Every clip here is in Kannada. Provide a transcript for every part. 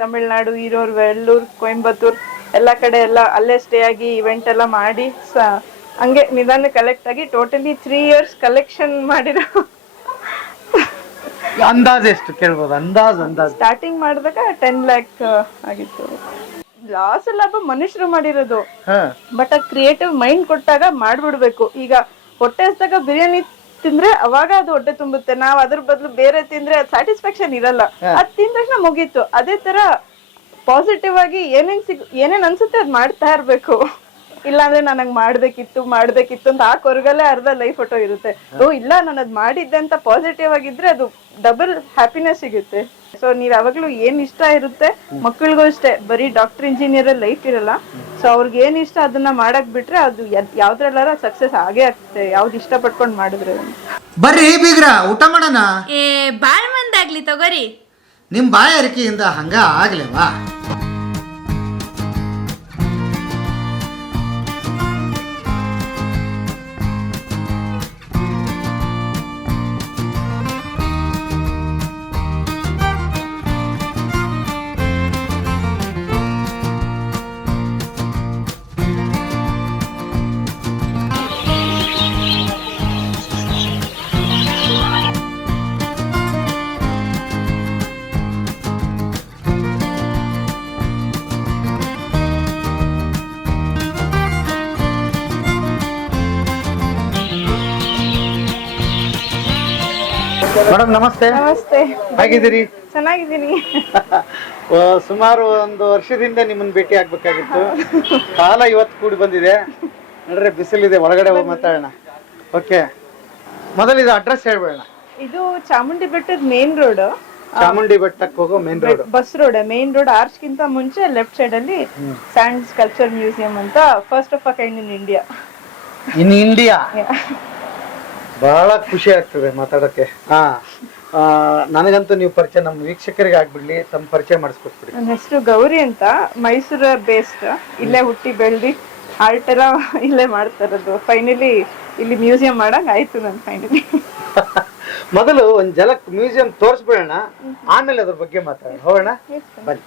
ತಮಿಳ್ನಾಡು, ಈರೋರ್, ವೆಲ್ಲೂರ್, ಕೊಯಂಬತ್ತೂರ್ ಎಲ್ಲ ಕಡೆ ಎಲ್ಲ ಅಲ್ಲೇ ಸ್ಟೇ ಆಗಿ ಇವೆಂಟ್ ಎಲ್ಲ ಮಾಡಿ ಹಂಗೆ ನಿಧಾನ ಕಲೆಕ್ಟ್ ಆಗಿ ಟೋಟಲಿ 3 years ಕಲೆಕ್ಷನ್ ಮಾಡಿರೋ. ಅಂದಾಜ್ ಎಷ್ಟು ಕೇಳ್ಬೋದು? ಅಂದಾಜ್ ಸ್ಟಾರ್ಟಿಂಗ್ ಮಾಡಿದಾಗ 10 lakh ಆಗಿತ್ತು. ಲಾಸ್ ಲಾಭ ಮನುಷ್ಯರು ಮಾಡಿರೋದು, ಬಟ್ ಆ ಕ್ರಿಯೇಟಿವ್ ಮೈಂಡ್ ಕೊಟ್ಟಾಗ ಮಾಡ್ಬಿಡ್ಬೇಕು. ಈಗ ಹೊಟ್ಟೆ ಹಸ್ದಾಗ ಬಿರಿಯಾನಿ ತಿಂದ್ರೆ ಅವಾಗ ಅದು ಹೊಟ್ಟೆ ತುಂಬುತ್ತೆ. ನಾವ್ ಅದ್ರ ಬದಲು ಬೇರೆ ತಿಂದ್ರೆ ಅದು ಸ್ಯಾಟಿಸ್ಫ್ಯಾಕ್ಷನ್ ಇರಲ್ಲ. ಅದ್ ತಿಂದ ತಕ್ಷಣ ಮುಗೀತು. ಅದೇ ತರ ಪಾಸಿಟಿವ್ ಆಗಿ ಏನೇನ್ ಅನ್ಸುತ್ತೆ ಅದ್ ಮಾಡ್ತಾ ಇರ್ಬೇಕು. ಇಲ್ಲಾಂದ್ರೆ ನನಗ್ ಮಾಡ್ಬೇಕಿತ್ತು ಅಂತ ಆ ಕೊರಗಲ್ಲೇ ಅರ್ಧ ಲೈಫ್ ಫೋಟೋ ಇರುತ್ತೆ. ಇಲ್ಲ ನಾನು ಅದ್ ಮಾಡಿದ್ದೆ ಅಂತ ಪಾಸಿಟಿವ್ ಆಗಿದ್ರೆ ಅದು ಡಬಲ್ ಹ್ಯಾಪಿನೆಸ್ ಸಿಗುತ್ತೆ. ಸೊ ನೀವ್ ಯಾವಾಗ್ಲೂ ಏನ್ ಇಷ್ಟ ಇರುತ್ತೆ, ಮಕ್ಕಳಿಗೂ ಅಷ್ಟೇ, ಬರೀ ಡಾಕ್ಟರ್ ಇಂಜಿನಿಯರ್ ಲೈಫ್ ಇರಲ್ಲ. ಸೊ ಅವ್ರಿಗೆ ಏನ್ ಇಷ್ಟ ಅದನ್ನ ಮಾಡಕ್ ಬಿಟ್ರೆ ಅದು ಯಾವ್ದ್ರಲ್ಲಾರ ಸಕ್ಸಸ್ ಆಗೇ ಆಗ್ತದೆ, ಯಾವ್ದು ಇಷ್ಟ ಪಟ್ಕೊಂಡ್ ಮಾಡಿದ್ರೆ. ಬರ್ರಿ ಬೀಗ್ರ, ಊಟ ಮಾಡೋಣ. ಬಾಳ್ ಮಂದಾಗ್ಲಿ ತಗೋರಿ. ನಿಮ್ ಬಾಯಾರಿಕೆಯಿಂದ ಹಂಗ ಆಗ್ಲೇವಾ? ಮೇಡಮ್ ನಮಸ್ತೆ. ನಮಸ್ತೆ. ಹೇಗಿದ್ದೀರಿ? ಚೆನ್ನಾಗಿದ್ದೀನಿ. ಸುಮಾರು 1 ವರ್ಷದಿಂದ ನಿಮ್ಮನ್ನ ಭೇಟಿ ಆಗ್ಬೇಕಾಗಿತ್ತು. ಕಾಲ ಇವತ್ತು ಕೂಡಿ ಬಂದಿದೆ. ನೋಡ್ರಿ ಬಿಸಿಲಿದೆ, ಒಳಗಡೆ ಹೋಗಿ ಮಾತಾಡೋಣ. ಓಕೆ, ಮೊದಲು ಇದು ಅಡ್ರೆಸ್ ಹೇಳ್ಬೇಡ. ಇದು ಚಾಮುಂಡಿ ಬೆಟ್ಟದ ಮೇನ್ ರೋಡ್. ಚಾಮುಂಡಿ ಬೆಟ್ಟಕ್ಕೆ ಹೋಗೋ main road, bus road, main road arch ಗಿಂತ ಮುಂಚೆ ಲೆಫ್ಟ್ ಸೈಡ್ ಅಲ್ಲಿ ಸ್ಯಾಂಡ್ ಸ್ಕಲ್ಪ್ಚರ್ ಮ್ಯೂಸಿಯಂ ಅಂತ, first of a kind in India. In India. ಬಹಳ ಖುಷಿ ಆಗ್ತದೆ ಮಾತಾಡಕ್ಕೆ. ನನಗಂತೂ ನೀವು ಪರಿಚಯ ನಮ್ಮ ವೀಕ್ಷಕರಿಗೆ ಆಗ್ಬಿಡ್ಲಿ, ತಮ್ಮ ಪರಿಚಯ ಮಾಡಿಸ್ಕೊಟ್ಬಿಡಿ. ನನ್ನ ಹೆಸರು ಗೌರಿ ಅಂತ, ಮೈಸೂರ ಬೇಸ್ಡ್, ಇಲ್ಲೇ ಹುಟ್ಟಿ ಬೆಳ್ದಿ ಆರ್ಟ್ ಎಲ್ಲ ಇಲ್ಲೇ ಮಾಡ್ತಾ ಇರೋದು. ಫೈನಲಿ ಇಲ್ಲಿ ಮ್ಯೂಸಿಯಂ ಮಾಡಂಗ್ ಆಯ್ತು ನನ್ ಫೈನಲಿ. ಮೊದಲು ಒಂದ್ ಜಲಕ್ ಮ್ಯೂಸಿಯಂ ತೋರಿಸ್ಬಿಡೋಣ, ಆಮೇಲೆ ಅದ್ರ ಬಗ್ಗೆ ಮಾತಾಡೋಣ. ಹೋಗೋಣ ಬನ್ನಿ.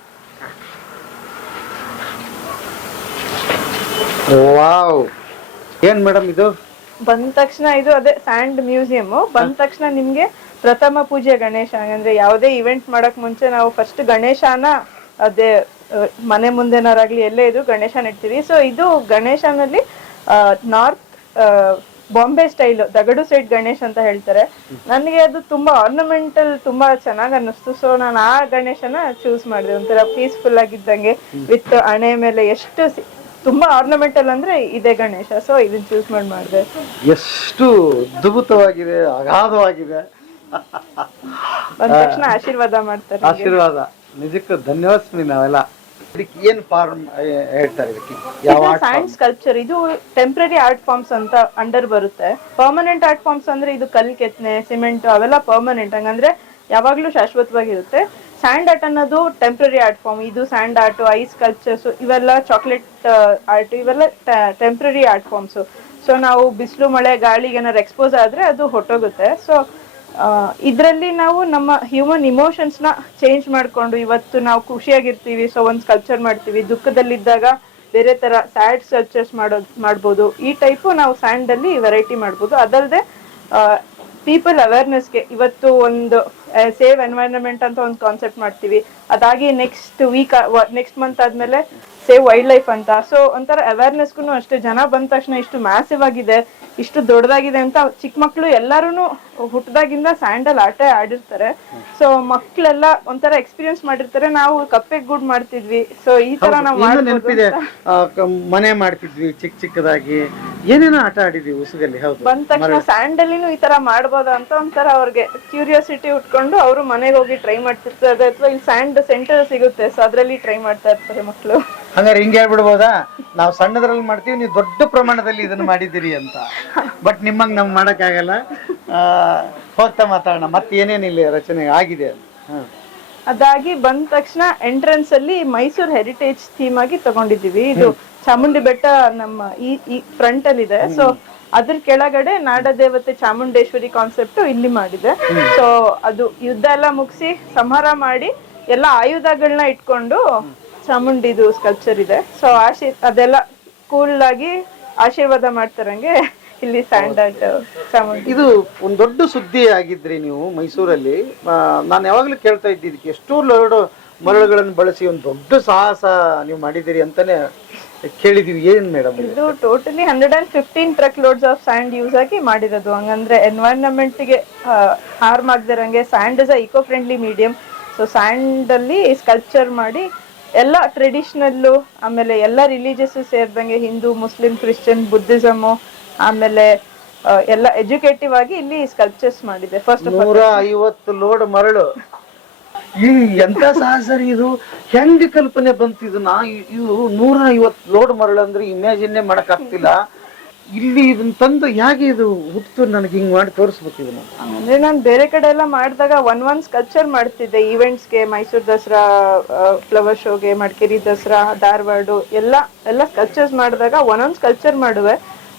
ವಾವ್, ಏನ್ ಮೇಡಮ್ ಇದು? ಬಂದ ತಕ್ಷಣ ಇದು ಅದೇ ಸ್ಯಾಂಡ್ ಮ್ಯೂಸಿಯಂ. ಬಂದ ತಕ್ಷಣ ನಿಮ್ಗೆ ಪ್ರಥಮ ಪೂಜೆ ಗಣೇಶ, ಅಂದ್ರೆ ಯಾವುದೇ ಇವೆಂಟ್ ಮಾಡಕ್ ಮುಂಚೆ ನಾವು ಫಸ್ಟ್ ಗಣೇಶನ ಅದೇ ಮನೆ ಮುಂದೆನಾರಾಗ್ಲಿ ಎಲ್ಲೇ ಇದು ಗಣೇಶನ ಇಡ್ತೀವಿ. ಸೊ ಇದು ಗಣೇಶನಲ್ಲಿ north Bombay style Dagdusheth Ganesh ಅಂತ ಹೇಳ್ತಾರೆ. ನನಗೆ ಅದು ತುಂಬಾ ಆರ್ನಮೆಂಟಲ್ ತುಂಬಾ ಚೆನ್ನಾಗ್ ಅನ್ನಿಸ್ತು. ಸೊ ನಾನು ಆ ಗಣೇಶನ ಚೂಸ್ ಮಾಡಿದೆ. ಒಂಥರ ಪೀಸ್ಫುಲ್ ಆಗಿದ್ದಂಗೆ, ವಿತ್ ಹಣೆ ಮೇಲೆ ಎಷ್ಟು ತುಂಬಾ ಆರ್ನಮೆಂಟಲ್ ಅಂದ್ರೆ ಇದೇ ಗಣೇಶ. ಸೊ ಇದನ್ನ ಚೂಸ್ ಮಾಡಿದೆ. ಎಷ್ಟು ಅದ್ಭುತವಾಗಿದೆ, ಅಗಾಧವಾಗಿದೆ. ಒಂದ್ ತಕ್ಷಣ ಆಶೀರ್ವಾದ ಮಾಡ್ತಾರೆ. ಆಶೀರ್ವಾದ, ನಿಜಕ್ಕೂ ಧನ್ಯವಾದ. ನಾವೆಲ್ಲ ಇದಕ್ಕೆ ಏನ್ ಫಾರ್ಮ್ ಹೇಳ್ತಾರೆ? ಇದಕ್ಕೆ ಯಾವ ಸ್ಯಾಂಡ್ ಸ್ಕಲ್ಪ್ಚರ್, ಇದು ಟೆಂಪ್ರರಿ ಆರ್ಟ್ ಫಾರ್ಮ್ಸ್ ಅಂತ ಅಂಡರ್ ಬರುತ್ತೆ. ಪರ್ಮನೆಂಟ್ ಆರ್ಟ್ ಫಾರ್ಮ್ಸ್ ಅಂದ್ರೆ ಇದು ಕಲ್ ಕೆತ್ತನೆ, ಸಿಮೆಂಟ್ ಅವೆಲ್ಲ ಪರ್ಮನೆಂಟ್, ಹಂಗಂದ್ರೆ ಯಾವಾಗ್ಲೂ ಶಾಶ್ವತವಾಗಿರುತ್ತೆ. ಸ್ಯಾಂಡ್ ಆರ್ಟ್ ಅನ್ನೋದು ಟೆಂಪ್ರರಿ ಆರ್ಟ್ ಫಾರ್ಮ್. ಇದು ಸ್ಯಾಂಡ್ ಆರ್ಟ್, ಐಸ್ ಸ್ಕಲ್ಪ್ಚರ್ಸ್, ಇವೆಲ್ಲ ಚಾಕ್ಲೇಟ್ ಆರ್ಟ್, ಇವೆಲ್ಲ ಟೆಂಪ್ರರಿ ಆರ್ಟ್ ಫಾರ್ಮ್ಸ್. ಸೊ ನಾವು ಬಿಸಿಲು ಮಳೆ ಗಾಳಿಗೆ ಏನಾದ್ರು ಎಕ್ಸ್ಪೋಸ್ ಆದ್ರೆ ಅದು ಹೊಟ್ಟೋಗುತ್ತೆ. ಸೊ ಇದ್ರಲ್ಲಿ ನಾವು ನಮ್ಮ ಹ್ಯೂಮನ್ ಇಮೋಷನ್ಸ್ ನ ಚೇಂಜ್ ಮಾಡ್ಕೊಂಡು, ಇವತ್ತು ನಾವು ಖುಷಿಯಾಗಿರ್ತೀವಿ, ಸೊ ಒಂದ್ ಸ್ಕಲ್ಪ್ಚರ್ ಮಾಡ್ತೀವಿ. ದುಃಖದಲ್ಲಿದ್ದಾಗ ಬೇರೆ ತರ ಸ್ಯಾಡ್ ಸ್ಕಲ್ಪ್ಚರ್ಸ್ ಮಾಡ್ಬೋದು. ಈ ಟೈಪು ನಾವು ಸ್ಯಾಂಡ್ ಅಲ್ಲಿ ವೆರೈಟಿ ಮಾಡ್ಬೋದು. ಅದಲ್ಲದೆ ಪೀಪಲ್ ಅವೇರ್ನೆಸ್ಗೆ ಇವತ್ತು ಒಂದು ಸೇವ್ ಎನ್ವೈರನ್ಮೆಂಟ್ ಅಂತ ಒಂದು ಕಾನ್ಸೆಪ್ಟ್ ಮಾಡ್ತೀವಿ. ಅದಾಗಿ ನೆಕ್ಸ್ಟ್ ಮಂತ್ ಆದ್ಮೇಲೆ ಸೇವ್ ವೈಲ್ಡ್ ಲೈಫ್ ಅಂತ. ಸೊ ಒಂಥರ ಅವೇರ್ನೆಸ್ಗೂ ಅಷ್ಟೇ. ಜನ ಬಂದ ತಕ್ಷಣ ಇಷ್ಟು ಮ್ಯಾಸಿವ್ ಆಗಿದೆ, ಇಷ್ಟು ದೊಡ್ಡದಾಗಿದೆ ಅಂತ ಚಿಕ್ಕ ಮಕ್ಳು ಎಲ್ಲಾರು ಹುಟ್ಟದಾಗಿಂದ ಸ್ಯಾಂಡಲ್ ಆಟ ಆಡಿರ್ತಾರೆ. ಸೊ ಮಕ್ಳೆಲ್ಲ ಒಂಥರ ಎಕ್ಸ್ಪೀರಿಯನ್ಸ್ ಮಾಡಿರ್ತಾರೆ. ನಾವು ಕಪ್ಪೆಗ್ ಗೂಡ್ ಮಾಡ್ತಿದ್ವಿ. ಸೊ ಈ ತರ ನಾವು ನೆನಪಿದೆ, ಮನೆ ಮಾಡ್ತಿದ್ವಿ ಚಿಕ್ಕ ಚಿಕ್ಕದಾಗಿ, ಏನೇನೋ ಆಟ ಆಡಿದ್ವಿ ಉಸುಗಲ್ಲಿ. ಹೌದು, ಬಂದ ತಕ್ಷಣ ಸ್ಯಾಂಡಲ್ಲಿನೂ ಈ ತರ ಮಾಡ್ಬೋದಾ ಅಂತ ಒಂಥರ ಅವ್ರಿಗೆ ಕ್ಯೂರಿಯಾಸಿಟಿ ಉಟ್ಕೊಂಡು ಅವರು ಮನೆಗೆ ಹೋಗಿ ಟ್ರೈ ಮಾಡ್ತಿರ್ತಾರೆ. ಅಥವಾ ಇಲ್ಲಿ ಸ್ಯಾಂಡ್ ಸೆಂಟರ್ ಸಿಗುತ್ತೆ, ಸೊ ಅದ್ರಲ್ಲಿ ಟ್ರೈ ಮಾಡ್ತಾ ಇರ್ತಾರೆ ಮಕ್ಳು. ಹಂಗಾರೆ ಹಿಂಗೆ ಹೇಳ್ಬಿಡ್ಬೋದಾ, ನಾವು ಸಣ್ಣದ್ರಲ್ಲಿ ಮಾಡ್ತೀವಿ, ನೀವು ದೊಡ್ಡ ಪ್ರಮಾಣದಲ್ಲಿ ಇದನ್ನ ಮಾಡಿದಿರಿ ಅಂತ. ಬಟ್ ನಿಮ್ಮಂಗ್ ನಮ್ ಮಾಡಕ್ ಆಗಲ್ಲ. ಹೋಗ್ತಾ ಮಾತಾಡೋಣ ಮತ್ತೆ ಏನೇನಿಲ್ಲ ರಚನೆ ಆಗಿದೆ. ಅದಾಗಿ ಬಂದ ತಕ್ಷಣ ಎಂಟ್ರೆನ್ಸ್ ಅಲ್ಲಿ ಮೈಸೂರ್ ಹೆರಿಟೇಜ್ ಥೀಮ್ ಆಗಿ ತಗೊಂಡಿದೀವಿ. ಇದು ಚಾಮುಂಡಿ ಬೆಟ್ಟ ನಮ್ಮ ಈ ಫ್ರಂಟ್ ಅಲ್ಲಿ ಇದೆ. ಸೊ ಅದ್ರ ಕೆಳಗಡೆ ನಾಡದೇವತೆ ಚಾಮುಂಡೇಶ್ವರಿ ಕಾನ್ಸೆಪ್ಟ್ ಇಲ್ಲಿ ಮಾಡಿದೆ. ಸೊ ಅದು ಯುದ್ಧ ಎಲ್ಲ ಮುಗಿಸಿ ಸಂಹಾರ ಮಾಡಿ ಎಲ್ಲ ಆಯುಧಗಳನ್ನ ಇಟ್ಕೊಂಡು ಚಾಮುಂಡಿದು ಸ್ಕಲ್ಪ್ಚರ್ ಇದೆ. ಸೊ ಅದೆಲ್ಲ ಕೂಲ್ ಆಗಿ ಆಶೀರ್ವಾದ ಮಾಡ್ತಾರಂಗೆ ಇಲ್ಲಿ ಸ್ಯಾಂಡ್ ಆರ್ಟ್ ಚಾಮುಂಡಿ. ಇದು ಒಂದು ದೊಡ್ಡ ಸುದ್ದಿ ಆಗಿದ್ರಿ ನೀವು ಮೈಸೂರಲ್ಲಿ. ನಾನು ಯಾವಾಗ್ಲೂ ಕೇಳ್ತಾ ಇದ್ದಿದ್ದಕ್ಕೆ ಎಷ್ಟೋ ಲೋಡ್ ಮರಳುಗಳನ್ನು ಬಳಸಿ ಒಂದು ದೊಡ್ಡ ಸಾಹಸ ನೀವು ಮಾಡಿದ್ದೀರಿ ಅಂತಾನೆ ಕೇಳಿದೀವಿ. ಏನ್ ಮೇಡಮ್ ಇದು totally 115 truck loads of sand use ಆಗಿ ಮಾಡಿರೋದು. ಹಂಗಂದ್ರೆ ಎನ್ವೈರನ್ಮೆಂಟ್ ಗೆ ಹಾರ್ಮ್ ಆಗದಿರಂಗೆ sand is a eco friendly medium. So sand ಅಲ್ಲಿ ಸ್ಕಲ್ಪ್ಚರ್ ಮಾಡಿ ಎಲ್ಲ ಟ್ರೆಡಿಷನಲ್ಲು, ಆಮೇಲೆ ಎಲ್ಲ ರಿಲಿಜಿಯಸ್ ಸೇರಿದಂಗೆ ಹಿಂದೂ, ಮುಸ್ಲಿಂ, ಕ್ರಿಶ್ಚಿಯನ್, ಬುದ್ಧಿಸಮ್, ಆಮೇಲೆ ಎಲ್ಲ ಎಜುಕೇಟಿವ್ ಆಗಿ ಇಲ್ಲಿ ಸ್ಕಲ್ಪ್ಚರ್ಸ್ ಮಾಡಿದೆ. ಫಸ್ಟ್ 150 ಲೋಡ್ ಮರಳು, ಈ ಎಂತ ಸಾಹಸರಿ ಇದು, ಹೆಂಗ್ ಕಲ್ಪನೆ ಬಂತು ಇದು? ಇವು 150 ಲೋಡ್ ಮರಳು ಅಂದ್ರೆ ಇಮ್ಯಾಜಿನ್ ಮಾಡಕ್ ಆಗ್ತಿಲ್ಲ. ಇಲ್ಲಿ ಇದನ್ನ ತಂದು ಹೇಗೆ ಇದು ಹುಟ್ಟು ನನಗೆ ಹಿಂಗ್ ಮಾಡಿ ತೋರಿಸ್ಬೇಕು ಇದನ್ನ? ಅಂದ್ರೆ ನಾನು ಬೇರೆ ಕಡೆ ಎಲ್ಲ ಮಾಡಿದಾಗ ಒಂದ್ ಸ್ಕಲ್ಪ್ಚರ್ ಮಾಡ್ತಿದ್ದೆ ಈವೆಂಟ್ಸ್ಗೆ, ಮೈಸೂರು ದಸರಾ, ಫ್ಲವರ್ ಶೋಗೆ, ಮಡಿಕೇರಿ ದಸರಾ, ಧಾರವಾಡ ಎಲ್ಲ ಸ್ಕಲ್ಪ್ಚರ್ಸ್ ಮಾಡಿದಾಗ ಒಂದೊಂದ್ ಸ್ಕಲ್ಪ್ಚರ್ ಮಾಡುವೆ.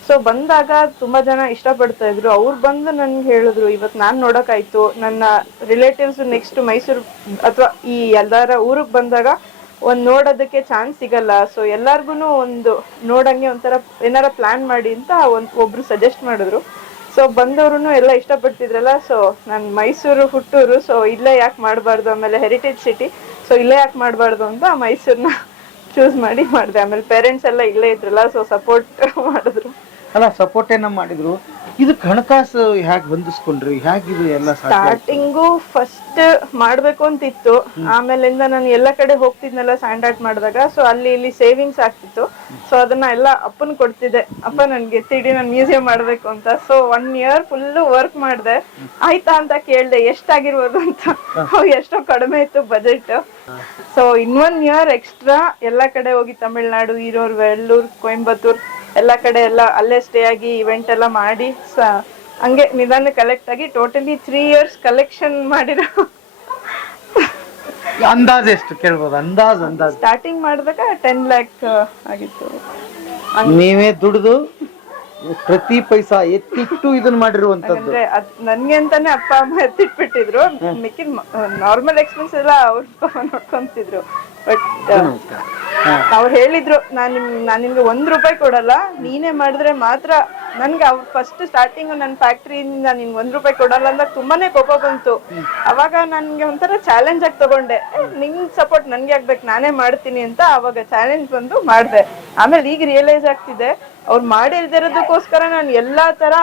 ಸೊ ಬಂದಾಗ ತುಂಬಾ ಜನ ಇಷ್ಟಪಡ್ತಾ ಇದ್ರು. ಅವ್ರು ಬಂದು ನನ್ಗೆ ಹೇಳಿದ್ರು, ಇವತ್ತು ನಾನ್ ನೋಡೋಕಾಯ್ತು, ನನ್ನ ರಿಲೇಟಿವ್ಸ್ ನೆಕ್ಸ್ಟ್ ಮೈಸೂರು ಅಥವಾ ಈ ಎಲ್ಲಾರ ಊರಿಗೆ ಬಂದಾಗ ಒಂದ್ ನೋಡೋದಕ್ಕೆ ಚಾನ್ಸ್ ಸಿಗಲ್ಲ. ಸೊ ಎಲ್ಲಾರ್ಗು ಒಂದು ನೋಡಂಗೆ ಒಂಥರ ಏನಾರ ಪ್ಲಾನ್ ಮಾಡಿ ಅಂತ ಒಬ್ರು ಸಜೆಸ್ಟ್ ಮಾಡಿದ್ರು. ಸೊ ಬಂದವ್ರು ಎಲ್ಲ ಇಷ್ಟಪಡ್ತಿದ್ರಲ್ಲ. ಸೊ ನಾನು ಮೈಸೂರು ಹುಟ್ಟೂರು, ಸೊ ಇಲ್ಲೇ ಯಾಕೆ ಮಾಡಬಾರ್ದು, ಆಮೇಲೆ ಹೆರಿಟೇಜ್ ಸಿಟಿ, ಸೊ ಇಲ್ಲೇ ಯಾಕೆ ಮಾಡಬಾರ್ದು ಅಂತ ಮೈಸೂರ್ನ ಚೂಸ್ ಮಾಡಿ ಮಾಡಿದೆ. ಆಮೇಲೆ ಪೇರೆಂಟ್ಸ್ ಎಲ್ಲ ಇಲ್ಲೇ ಇದ್ರಲ್ಲ, ಸೊ ಸಪೋರ್ಟ್ ಮಾಡಿದ್ರು. ಅಲ್ಲ, ಸಪೋರ್ಟ್ ಏನ ಮಾಡಿದ್ರು. ಇದು ಹಣಕಾಸು ಹೇಗೆ ಹೊಂದಿಸ್ಕೊಂಡ್ರಿ? ಹೇಗಿದು ಎಲ್ಲ? ಸ್ಟಾರ್ಟಿಂಗು ಫಸ್ಟ್ ಮಾಡ್ಬೇಕು ಅಂತಿತ್ತು. ಆಮೇಲಿಂದ ನಾನು ಎಲ್ಲ ಕಡೆ ಹೋಗ್ತಿದ್ನಲ್ಲ ಸ್ಯಾಂಡ್ ಆರ್ಟ್ ಮಾಡಿದಾಗ, ಸೊ ಅಲ್ಲಿ ಇಲ್ಲಿ ಸೇವಿಂಗ್ಸ್ ಆಗ್ತಿತ್ತು. ಸೊ ಅದನ್ನ ಎಲ್ಲ ಅಪ್ಪನ್ ಕೊಡ್ತಿದ್ದೆ. ಅಪ್ಪ ನನ್ಗೆ ಎತ್ತಿಡಿ ನಾನು ಮ್ಯೂಸಿಯಂ ಮಾಡ್ಬೇಕು ಅಂತ. ಸೊ 1 year ಫುಲ್ ವರ್ಕ್ ಮಾಡಿದೆ. ಆಯ್ತಾ ಅಂತ ಕೇಳ್ದೆ ಎಷ್ಟಾಗಿರ್ಬೋದು ಅಂತ. ಎಷ್ಟೋ ಕಡಿಮೆ ಇತ್ತು ಬಜೆಟ್. ಸೊ 1 year ಎಕ್ಸ್ಟ್ರಾ ಎಲ್ಲ ಕಡೆ ಹೋಗಿ ತಮಿಳ್ನಾಡು, ಈರೋರ್, ವೆಲ್ಲೂರ್, ಕೊಯಂಬತ್ತೂರ್ ಎಲ್ಲ ಕಡೆ ಎಲ್ಲ ಅಲ್ಲೇ ಸ್ಟೇ ಆಗಿ ಇವೆಂಟ್ ಎಲ್ಲ ಮಾಡಿ ಹಂಗೆ ನಿಧಾನ ಕಲೆಕ್ಟ್ ಆಗಿ ಟೋಟಲಿ 3 years ಕಲೆಕ್ಷನ್ ಮಾಡಿರೋ. ಅಂದಾಜ್ ಎಷ್ಟು ಕೇಳ್ಬೋದು? ಅಂದಾಜ್ ಸ್ಟಾರ್ಟಿಂಗ್ ಮಾಡಿದಾಗ 10 lakh ಆಗಿತ್ತು. ನೀವೇ ದುಡ್ದು ಪ್ರತಿ ಪೈಸಾ ಎತ್ತಿಟ್ಟು ಇದನ್ನ ಮಾಡಿರುವಂತದ್ದು? ಅಂದ್ರೆ ನನ್ಗೆ ಅಂತಾನೆ ಅಪ್ಪ ಅಮ್ಮ ಎತ್ತಿಟ್ಬಿಟ್ಟಿದ್ರು. ಮಿಕ್ಕಿದ ನಾರ್ಮಲ್ ಎಕ್ಸ್ಪೆನ್ಸ್ ಎಲ್ಲ ಅವ್ರು ನೋಡ್ಕೊಂತಿದ್ರು. ಬಟ್ ಅವ್ರು ಹೇಳಿದ್ರು, ನಾನ್ ನಿಮ್ಗೆ 1 ರೂಪಾಯಿ ಕೊಡಲ್ಲ, ನೀನೇ ಮಾಡಿದ್ರೆ ಮಾತ್ರ. ನನ್ಗೆ ಅವ್ರು ಫಸ್ಟ್ ಸ್ಟಾರ್ಟಿಂಗ್ ನನ್ನ ಫ್ಯಾಕ್ಟ್ರಿಯಿಂದ ನಿನ್ಗೆ 1 ರೂಪಾಯಿ ಕೊಡಲ್ಲ ಅಂದಾಗ ತುಂಬಾನೇ ಕೋಪ ಬಂತು. ಅವಾಗ ನನ್ಗೆ ಒಂಥರ ಚಾಲೆಂಜ್ ಆಗಿ ತಗೊಂಡೆ. ನಿನ್ ಸಪೋರ್ಟ್ ನನ್ಗೆ ಆಗ್ಬೇಕು, ನಾನೇ ಮಾಡ್ತೀನಿ ಅಂತ ಅವಾಗ ಚಾಲೆಂಜ್ ಬಂದು ಮಾಡ್ದೆ. ಆಮೇಲೆ ಈಗ ರಿಯಲೈಸ್ ಆಗ್ತಿದೆ, ಅವ್ರು ಮಾಡಿ ಇಲ್ದಿರೋದಕ್ಕೋಸ್ಕರ ನಾನು ಎಲ್ಲಾ ತರ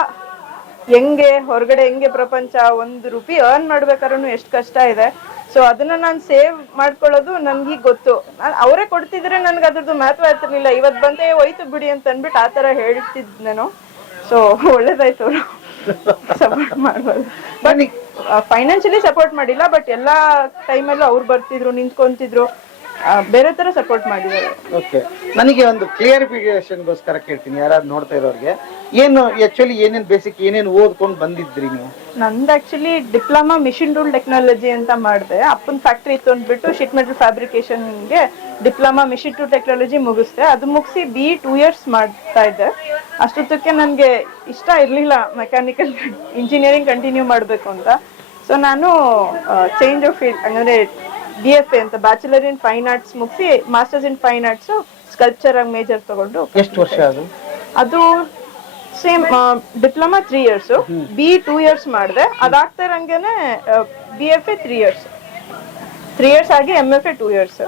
ಹೊರಗಡೆ ಹೆಂಗೆ ಪ್ರಪಂಚ 1 ರೂಪಾಯಿ ಅರ್ನ್ ಮಾಡ್ಬೇಕಾದ್ರೂ ಎಷ್ಟು ಕಷ್ಟ ಇದೆ. ಸೊ ಅದನ್ನ ನಾನು ಸೇವ್ ಮಾಡ್ಕೊಳ್ಳೋದು ನನ್ಗೆ ಗೊತ್ತು. ಅವರೇ ಕೊಡ್ತಿದ್ರೆ ನನ್ಗೆ ಅದ್ರದ್ದು ಮಹತ್ವ ಇರ್ತಿರ್ಲಿಲ್ಲ. ಇವತ್ತು ಬಂದೆ ಹೋಯ್ತು ಬಿಡಿ ಅಂತ ಅನ್ಬಿಟ್ಟು ಆ ತರ ಹೇಳ್ತಿದ್ನೇನೋ. ಸೊ ಒಳ್ಳೇದಾಯ್ತು ಅವರು ಸಪೋರ್ಟ್ ಮಾಡ್ಬೋದು. ಬಟ್ ಫೈನಾನ್ಷಿಯಲಿ ಸಪೋರ್ಟ್ ಮಾಡಿಲ್ಲ. ಬಟ್ ಎಲ್ಲಾ ಟೈಮಲ್ಲೂ ಅವ್ರು ಬರ್ತಿದ್ರು, ನಿಂತ್ಕೊಂತಿದ್ರು, ಬೇರೆ ತರ ಸಪೋರ್ಟ್ ಮಾಡಿದ್ದಾರೆ. ಓಕೆ, ನನಗೆ ಒಂದು ಕ್ಲಿಯರಿಫಿಕೇಶನ್ಗೋಸ್ಕರ ಕೇಳ್ತೀನಿ ಯಾರು ನೋಡ್ತಾ ಇರೋರಿಗೆ. ಏನು ಆಕ್ಚುಲಿ ಏನೇನು ಬೇಸಿಕ್ ಏನೇನು ಓದ್ಕೊಂಡು ಬಂದಿದ್ರಿ ನೀವು? ನಂದು actually diploma machine tool technology ಅಂತ ಮಾಡಿದೆ. ಅಪ್ಪನ ಫ್ಯಾಕ್ಟ್ರಿ ಇತ್ತು ಅಂದ್ಬಿಟ್ಟು ಶೀಟ್ ಮೆಟಲ್ ಫ್ಯಾಬ್ರಿಕೇಶನ್ಗೆ ಡಿಪ್ಲೊಮಾ ಮಿಷಿನ್ ಟೂಲ್ ಟೆಕ್ನಾಲಜಿ ಮುಗಿಸ್ದೆ. ಅದು ಮುಗಿಸಿ BE 2 years ಮಾಡ್ತಾ ಇದ್ದೆ. ಅಷ್ಟೊತ್ತಕ್ಕೆ ನನಗೆ ಇಷ್ಟ ಇರಲಿಲ್ಲ ಮೆಕ್ಯಾನಿಕಲ್ ಇಂಜಿನಿಯರಿಂಗ್ ಕಂಟಿನ್ಯೂ ಮಾಡಬೇಕು ಅಂತ. ಸೊ ನಾನು ಚೇಂಜ್ ಆಫ್ ಫೀಲ್ಡ್, ಹಂಗಂದ್ರೆ BFA ಅಂತ ಬ್ಯಾಚುಲರ್ ಇನ್ ಫೈನ್ ಆರ್ಟ್ಸ್ ಮುಗಿಸಿ masters in fine arts sculpture ಆಗಿ ಮೇಜರ್ ತಗೊಂಡು. ಎಷ್ಟು ವರ್ಷ ಅದು? ಅದು same diploma 3 years, BE 2 years ಮಾಡಿದೆ. ಅದಾಗ್ತಾ ಇರಂಗೆನೆ BFA 3 years ಆಗಿ MFA 2 years.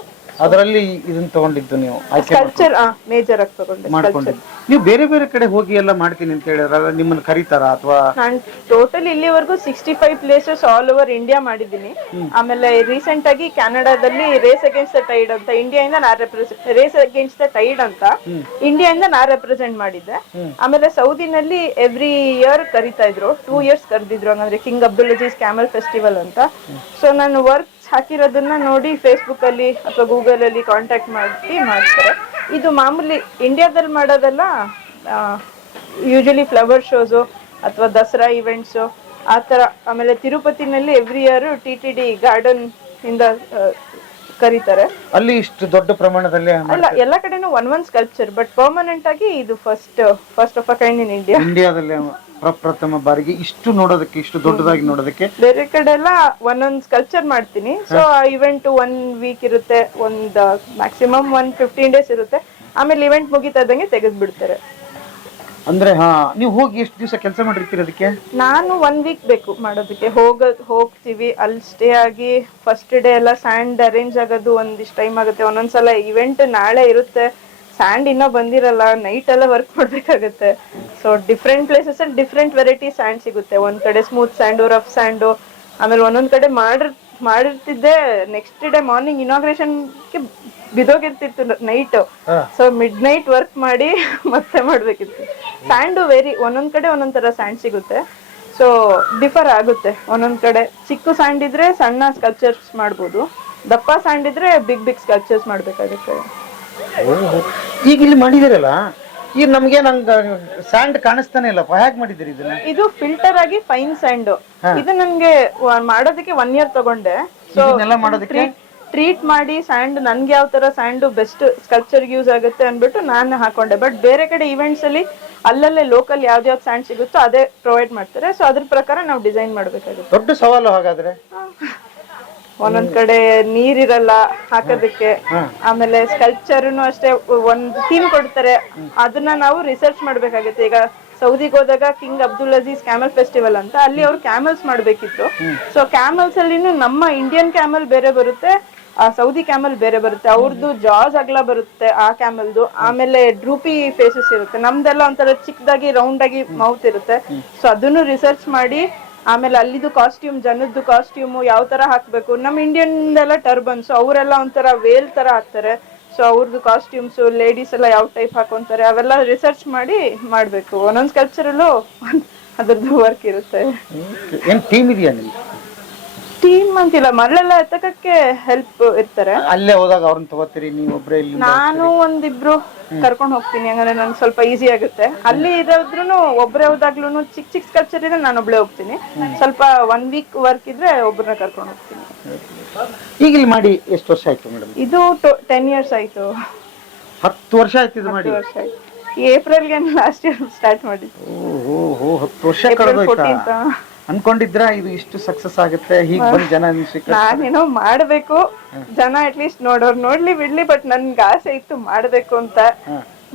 ಅದರಲ್ಲಿ ಇದನ್ನ ತಗೊಂಡಿದ್ದು ನೀವು ಸ್ಕಲ್ಪ್ಚರ್ ಮೇಜರ್ ಆಗಿ ತಗೊಂಡೆ. ಮಾಡ್ಕೊಂಡಿದ್ದು. ನೀವು ಬೇರೆ ಬೇರೆ ಕಡೆ ಹೋಗಿ ಎಲ್ಲ ಮಾಡ್ತೀನಿ ಅಂತ ಹೇಳಿದ್ರಲ್ಲ, ನಿಮ್ಮನ್ನ ಕರೀತಾರ ಅಥವಾ? ನಾನು ಟೋಟಲ್ ಇಲ್ಲಿವರೆಗೂ 65 ಪ್ಲೇಸಸ್ ಆಲ್ ಓವರ್ ಇಂಡಿಯಾ ಮಾಡಿದ್ದೀನಿ. ಆಮೇಲೆ ರೀಸೆಂಟ್ ಆಗಿ ಕ್ಯಾನಡಾದಲ್ಲಿ ರೇಸ್ ಅಗೇನ್ಸ್ಟ್ ದ ಟೈಡ್ ಅಂತ ಇಂಡಿಯಾದಿಂದ ರೇಸ್ ಅಗೇನ್ಸ್ಟ್ ದ ಟೈಡ್ ಅಂತ ಇಂಡಿಯಾದಿಂದ ನಾ ರೆಪ್ರೆಸೆಂಟ್ ಮಾಡಿದ್ದೆ. ಆಮೇಲೆ ಸೌದಿನಲ್ಲಿ ಎವ್ರಿ ಇಯರ್ ಕರಿತಾ ಇದ್ರು, 2 years ಕರೆದಿದ್ರು. ಹಂಗಂದ್ರೆ king Abdul Aziz camel festival ಅಂತ. ಸೊ ನಾನು ವರ್ಕ್ ಹಾಕಿರೋದನ್ನ ನೋಡಿ ಫೇಸ್ಬುಕ್ ಅಲ್ಲಿ ಅಥವಾ ಗೂಗಲ್ ಅಲ್ಲಿ ಕಾಂಟ್ಯಾಕ್ಟ್ ಮಾಡಿ ಮಾಡ್ತಾರೆ. ಇದು ಮಾಮೂಲಿ ಇಂಡಿಯಾದಲ್ಲಿ ಮಾಡೋದಲ್ಲ. ಯೂಶಲಿ ಫ್ಲವರ್ ಶೋಸು ಅಥವಾ ದಸರಾ ಇವೆಂಟ್ಸು ಆ ಥರ. ಆಮೇಲೆ ತಿರುಪತಿನಲ್ಲಿ ಎವ್ರಿ ಇಯರ್ TTD ಗಾರ್ಡನ್ ಇಂದ ಕರೀತಾರೆ. ಅಲ್ಲಿ ಇಷ್ಟು ದೊಡ್ಡ ಪ್ರಮಾಣದಲ್ಲಿ ಅಲ್ಲ, ಎಲ್ಲ ಕಡೆನೂ ಒಂದ್ ಸ್ಕಲ್ಪ್ಚರ್, ಬಟ್ ಪರ್ಮನೆಂಟ್ ಆಗಿ ಇದು ಫಸ್ಟ್ ಆಫ್ ಅ ಕೈಂಡ್ ಇನ್ ಇಂಡಿಯಾದಲ್ಲಿ. ಪ್ರಪ್ರಥಮ ಬಾರಿಗೆ ಇಷ್ಟು ನೋಡೋದಕ್ಕೆ, ಇಷ್ಟು ದೊಡ್ಡದಾಗಿ ನೋಡೋದಕ್ಕೆ? ಬೇರೆ ಕಡೆ ಎಲ್ಲ ಒಂದೊಂದ್ ಸ್ಕಲ್ಪ್ಚರ್ ಮಾಡ್ತೀನಿ. ಸೊ ಆ ಇವೆಂಟ್ 1 ವೀಕ್ ಇರುತ್ತೆ, ಒಂದ್ ಮ್ಯಾಕ್ಸಿಮಮ್ 15 ಡೇಸ್ ಇರುತ್ತೆ. ಆಮೇಲೆ ಇವೆಂಟ್ ಮುಗಿತಾ ಇದ್ದಂಗೆ ತೆಗೆದ್ ಬಿಡ್ತಾರೆ. ಅಂದ್ರೆ ನೀವು ಹೋಗಿ ಎಷ್ಟು ದಿವಸ ಕೆಲಸ ಮಾಡಿರ್ತೀರಿ ಅದಕ್ಕೆ? ನಾನು 1 ವೀಕ್ ಬೇಕು ಮಾಡೋದಕ್ಕೆ. ಹೋಗ್ತೀವಿ, ಅಲ್ಲಿ ಸ್ಟೇ ಆಗಿ ಫಸ್ಟ್ ಡೇ ಎಲ್ಲ ಸ್ಯಾಂಡ್ ಅರೇಂಜ್ ಆಗೋದು ಒಂದಿಷ್ಟು ಟೈಮ್ ಆಗುತ್ತೆ. ಒಂದೊಂದ್ಸಲ ಇವೆಂಟ್ ನಾಳೆ ಇರುತ್ತೆ, ಸ್ಯಾಂಡ್ ಇನ್ನೂ ಬಂದಿರಲ್ಲ, ನೈಟ್ ಎಲ್ಲ ವರ್ಕ್ ಮಾಡ್ಬೇಕಾಗತ್ತೆ. ಸೊ ಡಿಫ್ರೆಂಟ್ ಪ್ಲೇಸಸ್ ಅಲ್ಲಿ ಡಿಫ್ರೆಂಟ್ ವೆರೈಟಿ ಸ್ಯಾಂಡ್ ಸಿಗುತ್ತೆ. ಒಂದ್ ಕಡೆ ಸ್ಮೂತ್ ಸ್ಯಾಂಡು, ರಫ್ ಸ್ಯಾಂಡು, ಆಮೇಲೆ ಒಂದೊಂದ್ ಕಡೆ ಮಾಡಿರ್ತಿದ್ದೆ ನೆಕ್ಸ್ಟ್ ಡೇ ಮಾರ್ನಿಂಗ್ ಇನಾಗ್ರೇಷನ್ಗೆ ಬಿದೋಗಿರ್ತಿತ್ತು night. So midnight work ಮಾಡಿ ಮತ್ತೆ ಮಾಡ್ಬೇಕಿತ್ತು. ಸ್ಯಾಂಡು ಒಂದೊಂದ್ ಕಡೆ ಒಂದೊಂದ್ ತರ ಸ್ಯಾಂಡ್ ಸಿಗುತ್ತೆ. ಸೊ ಡಿಫರ್ ಆಗುತ್ತೆ. ಒಂದೊಂದ್ ಕಡೆ ಚಿಕ್ಕ ಸ್ಯಾಂಡ್ ಇದ್ರೆ ಸಣ್ಣ ಸ್ಕಲ್ಪ್ಚರ್ಸ್ ಮಾಡ್ಬೋದು, ದಪ್ಪ ಸ್ಯಾಂಡ್ ಇದ್ರೆ ಬಿಗ್ ಬಿಗ್ ಸ್ಕಲ್ಪ್ಚರ್ಸ್ ಮಾಡ್ಬೇಕಾಗುತ್ತೆ. ಈಗ ಇಲ್ಲಿ ಮಾಡಿದಿರಲ್ಲ, ಈಗ ನಮ್ಗೆ ಸ್ಯಾಂಡ್ ಕಾಣಿಸ್ತಾನೆ ಇಲ್ಲಪ್ಪ, ಹೇಗೆ ಮಾಡಿದಿರಿ ಇದನ್ನ? ಇದು ಫಿಲ್ಟರ್ ಆಗಿ ಫೈನ್ ಸ್ಯಾಂಡ್. ಇದು ನನ್ಗೆ ಮಾಡೋದಕ್ಕೆ 1 ಇಯರ್ ತಗೊಂಡೆ. ಸೊ ಮಾಡೋದಕ್ಕೆ ಟ್ರೀಟ್ ಮಾಡಿ ಸ್ಯಾಂಡ್ ನನ್ಗೆ ಯಾವ ತರ ಸ್ಯಾಂಡ್ ಬೆಸ್ಟ್ ಸ್ಕಲ್ಪ್ಚರ್ ಯೂಸ್ ಆಗುತ್ತೆ ಅನ್ಬಿಟ್ಟು ನಾನು ಹಾಕೊಂಡೆ. ಬಟ್ ಬೇರೆ ಕಡೆ ಇವೆಂಟ್ಸ್ ಅಲ್ಲಿ ಅಲ್ಲಲ್ಲೇ ಲೋಕಲ್ ಯಾವ್ದು ಸ್ಯಾಂಡ್ ಸಿಗುತ್ತೋ ಅದೇ ಪ್ರೊವೈಡ್ ಮಾಡ್ತಾರೆ. ಸೊ ಅದ್ರ ಪ್ರಕಾರ ನಾವು ಡಿಸೈನ್ ಮಾಡ್ಬೇಕಾಗುತ್ತೆ. ದೊಡ್ಡ ಸವಾಲು ಹಾಗಾದ್ರೆ. ಒಂದೊಂದ್ ಕಡೆ ನೀರಿರಲ್ಲ ಹಾಕೋದಕ್ಕೆ. ಆಮೇಲೆ ಸ್ಕಲ್ಪ್ಚರ್ನು ಅಷ್ಟೇ, ಒಂದ್ ಥೀಮ್ ಕೊಡ್ತಾರೆ, ಅದನ್ನ ನಾವು ರಿಸರ್ಚ್ ಮಾಡ್ಬೇಕಾಗುತ್ತೆ. ಈಗ ಸೌದಿಗೆ ಹೋದಾಗ king Abdul Aziz camel festival ಅಂತ, ಅಲ್ಲಿ ಅವ್ರು ಕ್ಯಾಮಲ್ಸ್ ಮಾಡ್ಬೇಕಿತ್ತು. ಸೊ ಕ್ಯಾಮಲ್ಸ್ ಅಲ್ಲಿ ನಮ್ಮ ಇಂಡಿಯನ್ ಕ್ಯಾಮಲ್ ಬೇರೆ ಬರುತ್ತೆ, ಆ ಸೌದಿ ಕ್ಯಾಮಲ್ ಬೇರೆ ಬರುತ್ತೆ. ಅವ್ರದ್ದು ಜಾಸ್ ಅಗ್ಲ ಬರುತ್ತೆ ಆ ಕ್ಯಾಮಲ್ದು. ಆಮೇಲೆ ಡ್ರೂಪಿ ಫೇಸಸ್ ಇರುತ್ತೆ, ನಮ್ದೆಲ್ಲ ಒಂಥರ ಚಿಕ್ಕದಾಗಿ ರೌಂಡ್ ಆಗಿ ಮೌತ್ ಇರುತ್ತೆ. ಸೊ ಅದನ್ನು ರಿಸರ್ಚ್ ಮಾಡಿ ಆಮೇಲೆ ಅಲ್ಲಿದು ಕಾಸ್ಟ್ಯೂಮ್, ಜನದ್ದು ಕಾಸ್ಟ್ಯೂಮ್ ಯಾವ ತರ ಹಾಕ್ಬೇಕು. ನಮ್ ಇಂಡಿಯನ್ ಎಲ್ಲ ಟರ್ಬನ್ಸ್, ಅವರೆಲ್ಲ ಒಂಥರ ವೇಲ್ ತರ ಹಾಕ್ತಾರೆ. ಸೊ ಅವ್ರದ್ದು ಕಾಸ್ಟ್ಯೂಮ್ಸ್, ಲೇಡೀಸ್ ಎಲ್ಲ ಯಾವ ಟೈಪ್ ಹಾಕೊಂತಾರೆ, ಅವೆಲ್ಲ ರಿಸರ್ಚ್ ಮಾಡಿ ಮಾಡ್ಬೇಕು. ಒಂದೊಂದ್ ಸ್ಕಲ್ಪ್ಚರಲ್ಲೂ ಅದ್ರದ್ದು ವರ್ಕ್ ಇರುತ್ತೆ. ಟೀಮ್ ಇದೆಯಾ ನಿಮ್ಗೆ? ಟೀಮ್ ಅಂತಿಲ್ಲ, ಮರಳೆಲ್ಲ ಎತ್ತಕಕ್ಕೆ ಹೆಲ್ಪ್ ಇರ್ತಾರೆ. ಅಲ್ಲೇ ಹೋದಾಗ ಅವ್ರನ್ನ ತಗೋತೀರಿ ನೀವು ಒಬ್ರೇ? ಇಲ್ಲಿ ನಾನು ಒಂದಿಬ್ರು ಕರ್ಕೊಂಡ್ ಹೋಗ್ತೀನಿ, ಹಂಗಂದ್ರೆ ನನ್ಗೆ ಸ್ವಲ್ಪ ಈಸಿ ಆಗುತ್ತೆ. ಅಲ್ಲಿ ಇರೋದ್ರೂ ಒಬ್ರೇ ಹೋದಾಗ್ಲೂ ಚಿಕ್ಕ ಚಿಕ್ಕ ಸ್ಕಲ್ಪ್ಚರ್ ಇದ್ರೆ ನಾನು ಒಬ್ಳೆ ಹೋಗ್ತೀನಿ. ಸ್ವಲ್ಪ 1 ವೀಕ್ ವರ್ಕ್ ಇದ್ರೆ ಒಬ್ರನ್ನ ಕರ್ಕೊಂಡು ಹೋಗ್ತೀನಿ. ಈಗ ಇಲ್ಲಿ ಮಾಡಿ ಎಷ್ಟು ವರ್ಷ ಆಯ್ತು ಮೇಡಮ್? ಇದು 10 ಇಯರ್ಸ್ ಆಯ್ತು. 10 ವರ್ಷ ಆಯ್ತು ಇದು ಮಾಡಿ? 10 ವರ್ಷ ಆಯ್ತು. ಏಪ್ರಿಲ್ಗೆ ಲಾಸ್ಟ್ ಇಯರ್ ಸ್ಟಾರ್ಟ್ ಮಾಡಿದ್ದು. ಓಹೋ 10 ವರ್ಷ ಕಳೆದೋಯ್ತಾ? ಅನ್ಕೊಂಡಿದ್ರ ಇದು ಇಷ್ಟು ಸಕ್ಸಸ್ ಆಗುತ್ತೆ, ಹೀಗೆ ಬಂದು ಜನ ನಾನೇನೋ ಮಾಡ್ಬೇಕು, ಜನ ಅಟ್ಲೀಸ್ಟ್ ನೋಡೋರು ನೋಡ್ಲಿ ಬಿಡ್ಲಿ, ಬಟ್ ನನ್ಗೆ ಆಸೆ ಇತ್ತು ಮಾಡ್ಬೇಕು ಅಂತ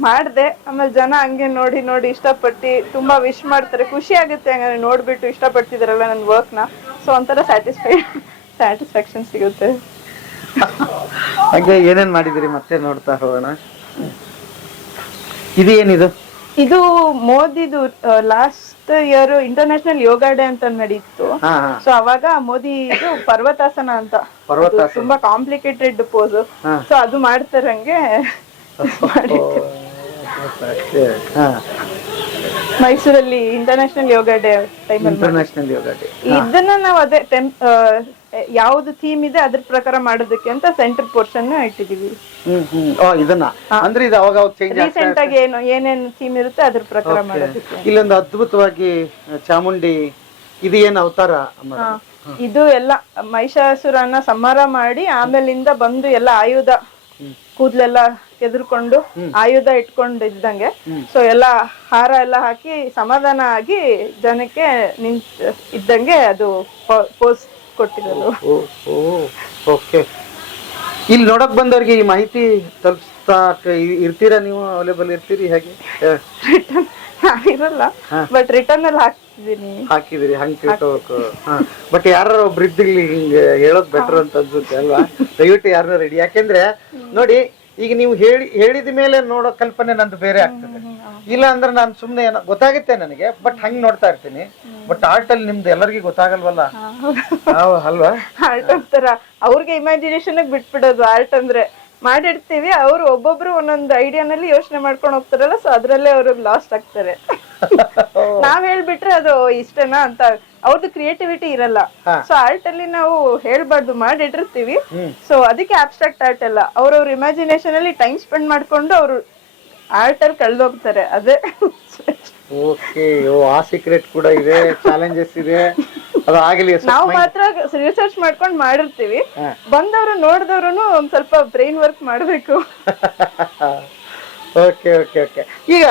ಮಾಡ್ದೆ. ಆಮೇಲೆ ಜನ ಹಂಗೆ ನೋಡಿ ನೋಡಿ ಇಷ್ಟಪಟ್ಟು ತುಂಬಾ ವಿಶ್ ಮಾಡ್ತಾರೆ, ಖುಷಿ ಆಗುತ್ತೆ ಹಂಗಾರೆ ನೋಡ್ಬಿಟ್ಟು ಇಷ್ಟಪಡ್ತಿದಾರಲ್ಲ ನನ್ ವರ್ಕ್ ನ. ಸೊ ಒಂಥರ ಸ್ಯಾಟಿಸ್ಫ್ಯಾಕ್ಷನ್ ಸಿಗುತ್ತೆ. ಹಾಗೆ ಏನೇನ್ ಮಾಡಿದಿರಿ ಮತ್ತೆ ನೋಡ್ತಾ ಹೋಗೋಣ. ಇದು ಏನಿದು? ಇದು ಮೋದಿದು ಲಾಸ್ಟ್ ಇಯರ್ ಇಂಟರ್ನ್ಯಾಷನಲ್ ಯೋಗ ಡೇ ಅಂತ ನಡೀತು. ಸೊ ಅವಾಗ ಮೋದಿ ಇದು ಪರ್ವತಾಸನ ಅಂತ, ತುಂಬಾ ಕಾಂಪ್ಲಿಕೇಟೆಡ್ ಪೋಸ್. ಸೊ ಅದು ಮಾಡ್ತಾರಂಗೆ ಮೈಸೂರಲ್ಲಿ ಇಂಟರ್ನ್ಯಾಷನಲ್ ಯೋಗ ಡೇ ಟೈಮಲ್ಲಿ. ಇದನ್ನ ನಾವು ಅದೇ ಯಾವ್ದು ಥೀಮ್ ಇದೆ ಅದ್ರ ಪ್ರಕಾರ ಮಾಡೋದಕ್ಕೆ ಅಂತ ಸೆಂಟರ್ ಪೋರ್ಷನ್ ಇಟ್ಟಿದೀವಿ. ರೀಸೆಂಟ್ ಆಗಿ ಏನೇನ್ ಥೀಮ್ ಇರುತ್ತೆ ಅದ್ರ ಪ್ರಕಾರ ಮಾಡೋದಕ್ಕೆ. ಇಲ್ಲೊಂದು ಅದ್ಭುತವಾಗಿ ಚಾಮುಂಡಿ, ಇದು ಏನ್ ಅವತಾರ? ಇದು ಎಲ್ಲ ಮಹಿಷಾಸುರನ ಸಂಹಾರ ಮಾಡಿ ಆಮೇಲಿಂದ ಬಂದು ಎಲ್ಲ ಆಯುಧ, ಕೂದ್ಲೆಲ್ಲ ಕೆದರ್ಕೊಂಡು ಆಯುಧ ಇಟ್ಕೊಂಡು ಇದ್ದಂಗೆ. ಸೊ ಎಲ್ಲ ಹಾರ ಎಲ್ಲ ಹಾಕಿ ಸಮಾಧಾನ ಆಗಿ ಜನಕ್ಕೆ ನಿಂತ್ ಇದ್ದಂಗೆ ಅದು ಪೋಸ್ ಕೊಟ್ಟಿರೋದು. ಓಕೆ. ಇಲ್ಲಿ ನೋಡಕ್ ಬಂದವ್ರಿಗೆ ಈ ಮಾಹಿತಿ ತಲುಪಿಸ್ತಾಕ ಇರ್ತೀರಾ ನೀವು? ಅವೈಲೇಬಲ್ ಇರ್ತೀರಿ? ಹೇಗೆ? ರಿಟರ್ನ್ ನಾನಿರಲ್ಲ, ಬಟ್ ರಿಟರ್ನ್ ಅಲ್ಲಿ ಹಾಕಿದಿರಿ, ಹಂಗೆ ತಿಳ್ಕೋಬೇಕು. ಬಟ್ ಯಾರು ಒಬ್ರು ಇದ್ದಿರ್ಲಿ ಹಿಂಗೆ ಹೇಳೋದ್ ಬೆಟರ್ ಅಂತ ಅನ್ಸುತ್ತೆ ಅಲ್ವಾ? ದಯವಿಟ್ಟು ಯಾರನ್ನ ರೆಡಿ. ಯಾಕೆಂದ್ರೆ ನೋಡಿ, ಈಗ ನೀವು ಹೇಳಿದ ಮೇಲೆ ನೋಡೋ ಕಲ್ಪನೆ ನಂದು ಬೇರೆ ಆಗ್ತದೆ. ಇಲ್ಲ ಅಂದ್ರೆ ನಾನು ಸುಮ್ನೆ ಏನೋ ಗೊತ್ತಾಗುತ್ತೆ ನನಗೆ, ಬಟ್ ಹಂಗ್ ನೋಡ್ತಾ ಇರ್ತೀನಿ. ಬಟ್ ಆರ್ಟ್ ಅಲ್ಲಿ ನಿಮ್ದು ಎಲ್ಲರಿಗೂ ಗೊತ್ತಾಗಲ್ವಲ್ಲ ಅಲ್ವಾ? ಆರ್ಟ್ ಅಂತಾರ ಅವ್ರಿಗೆ ಇಮ್ಯಾಜಿನೇಷನ್ ಬಿಟ್ಬಿಡೋದು. ಆರ್ಟ್ ಅಂದ್ರೆ ಮಾಡಿರ್ತೀವಿ, ಅವ್ರು ಒಬ್ಬೊಬ್ರು ಒಂದೊಂದು ಐಡಿಯಾನಲ್ಲಿ ಯೋಚನೆ ಮಾಡ್ಕೊಂಡು ಹೋಗ್ತಾರಲ್ಲ. ಸೊ ಅದ್ರಲ್ಲೇ ಅವ್ರು ಲಾಸ್ಟ್ ಆಗ್ತಾರೆ. ನಾವ್ ಹೇಳ್ಬಿಟ್ರೆ ಅದು ಇಷ್ಟನಾ ಅಂತ ಅವ್ರದ್ದು ಕ್ರಿಯೇಟಿವಿಟಿ ಇರಲ್ಲ. ಸೊ ಆರ್ಟ್ ಅಲ್ಲಿ ನಾವು ಹೇಳ್ಬಾರ್ದು, ಮಾಡಿಟ್ಟಿರ್ತೀವಿ. ಸೊ ಅದಕ್ಕೆ ಅಬ್ಸ್ಟ್ರಾಕ್ಟ್ ಆರ್ಟ್ ಎಲ್ಲ ಅವ್ರವ್ರ ಇಮ್ಯಾಜಿನೇಷನ್ ಅಲ್ಲಿ ಟೈಮ್ ಸ್ಪೆಂಡ್ ಮಾಡ್ಕೊಂಡು ಅವ್ರು ಆರ್ಟ್ ಅಲ್ಲಿ ಕಳ್ದೋಗ್ತಾರೆ. ಅದೇ ಓಕೆ. ಆ ಸೀಕ್ರೆಟ್ ಕೂಡ ಇದೆ, ಚಾಲೆಂಜಸ್ ಇದೆ. ಅದು ಆಗಲಿ. ನಾವು ಮಾತ್ರ ರಿಸರ್ಚ್ ಮಾಡ್ಕೊಂಡು ಮಾಡಿರ್ತೀವಿ, ಬಂದವ್ರು ನೋಡಿದವ್ರು ಒಂದ್ ಸ್ವಲ್ಪ ಬ್ರೈನ್ ವರ್ಕ್ ಮಾಡ್ಬೇಕು. Okay okay okay. ಈಗ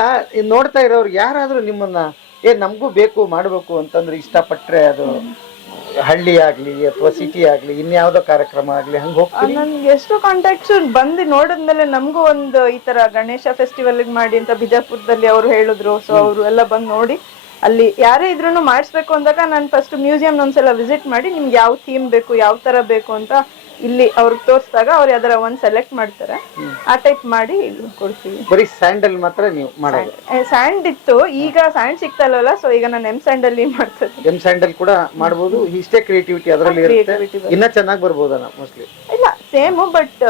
ನೋಡ್ತಾ ಇರೋರು ಯಾರಾದ್ರೂ ನಿಮ್ಮನ್ನ ನಮಗೂ ಬೇಕು ಮಾಡಬೇಕು ಅಂತಂದ್ರೆ ಇಷ್ಟಪಟ್ರೆ ಅದು ಹಳ್ಳಿ ಆಗ್ಲಿ ಅಥವಾ ಸಿಟಿ ಆಗ್ಲಿ ಇನ್ಯಾವುದೋ ಕಾರ್ಯಕ್ರಮ ಆಗ್ಲಿ ಹಂಗ ಹೋಗ್ತೀವಿ. ನನ್ಗೆ ಎಷ್ಟು ಕಾಂಟ್ಯಾಕ್ಟ್ಸ್ ಬಂದು ನೋಡಿದ್ಮೇಲೆ ನಮಗೂ ಒಂದು ಈ ತರ ಗಣೇಶ ಫೆಸ್ಟಿವಲ್ ಮಾಡಿ ಅಂತ ಬಿಜಾಪುರದಲ್ಲಿ ಅವ್ರು ಹೇಳಿದ್ರು. ಸೊ ಅವರು ಎಲ್ಲ ಬಂದು ನೋಡಿ ಅಲ್ಲಿ ಯಾರೇ ಇದ್ರೂ ಮಾಡಿಸ್ಬೇಕು ಅಂದಾಗ ನಾನು ಫಸ್ಟ್ ಮ್ಯೂಸಿಯಂ ಒಂದ್ಸಲ ವಿಸಿಟ್ ಮಾಡಿ ನಿಮ್ಗೆ ಯಾವ ಥೀಮ್ ಬೇಕು ಯಾವ ತರ ಬೇಕು ಅಂತ ಇಲ್ಲಿ ಅವ್ರಿಗೆ ತೋರಿಸಿದಾಗ ಅವ್ರು ಯಾವ್ದಾರ ಒಂದ್ ಸೆಲೆಕ್ಟ್ ಮಾಡ್ತಾರೆ, ಆ ಟೈಪ್ ಮಾಡಿ ಇಲ್ಲಿ ಕೊಡ್ತೀವಿ. ಬರೀ ಸ್ಯಾಂಡಲ್ ಮಾತ್ರ ನೀವು ಮಾಡೋದು? ಸ್ಯಾಂಡ್ ಇತ್ತು, ಈಗ ಸ್ಯಾಂಡ್ ಸಿಗ್ತಾ ಇಲ್ವಲ್ಲ, ಸೊ ಈಗ ನಾನು ಎಂ ಸ್ಯಾಂಡಲ್ ಮಾಡ್ತೇನೆ. ಎಂ ಸ್ಯಾಂಡಲ್ ಕೂಡ ಮಾಡಬಹುದು. ಇಷ್ಟೇ ಕ್ರಿಯೇಟಿವಿಟಿ ಅದರಲ್ಲಿ ಇರುತ್ತೆ, ಇನ್ನ ಚೆನ್ನಾಗಿ ಬರ್ಬೋದಲ್ಲ ಮೋಸ್ಟ್ಲಿ. ಇಲ್ಲ ಸೇಮ್, ಬಟ್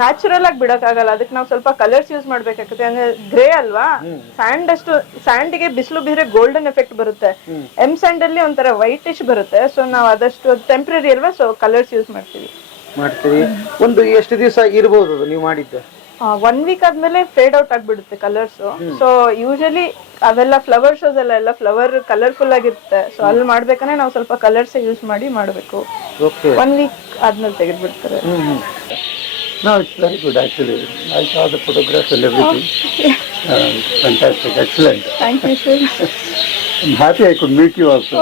ನ್ಯಾಚುರಲ್ ಆಗಿ ಬಿಡಕ್ಕಾಗಲ್ಲ, ಅದಕ್ಕೆ ನಾವು ಸ್ವಲ್ಪ ಕಲರ್ಸ್ ಯೂಸ್ ಮಾಡ್ಬೇಕಾಗುತ್ತೆ. ಅಂದ್ರೆ ಗ್ರೇ ಅಲ್ವಾ, ಸ್ಯಾಂಡ್ ಅಷ್ಟು ಸ್ಯಾಂಡಿಗೆ ಬಿಸಿಲು ಬಿದ್ರೆ ಗೋಲ್ಡನ್ ಎಫೆಕ್ಟ್ ಬರುತ್ತೆ, ಎಂ ಸ್ಯಾಂಡ್ ಅಲ್ಲಿ ಒಂಥರ ವೈಟಿಶ್ ಬರುತ್ತೆ. ಸೊ ನಾವು ಆದಷ್ಟು ಟೆಂಪ್ರರಿ ಅಲ್ವಾ, ಸೊ ಕಲರ್ಸ್ ಯೂಸ್ ಮಾಡ್ತೀವಿ. ಒಂದು ಎಷ್ಟು ದಿವಸ ಇರಬಹುದು ಅದು ನೀವು ಮಾಡಿದ್ದು? 1 ವೀಕ್ ಆದ್ಮೇಲೆ ಫೇಡ್ ಔಟ್ ಆಗ್ಬಿಡುತ್ತೆ ಕಲರ್ಸ್. ಸೊ ಯೂಶಲಿ ಅವೆಲ್ಲ ಫ್ಲವರ್ ಶೋಸ್ ಎಲ್ಲ ಫ್ಲವರ್ ಕಲರ್ಫುಲ್ ಆಗಿರುತ್ತೆ. ಸೊ ಅಲ್ಲಿ ಮಾಡ್ಬೇಕಂದ್ರೆ ನಾವು ಸ್ವಲ್ಪ ಕಲರ್ಸ್ ಯೂಸ್ ಮಾಡಿ ಮಾಡಬೇಕು. 1 ವೀಕ್ ಆದ್ಮೇಲೆ ತೆಗೆದ್ಬಿಡ್ತಾರೆ. No, it's very good actually. I saw the photographs and everything. Fantastic, excellent. Thank you, sir. I'm happy I could meet you also.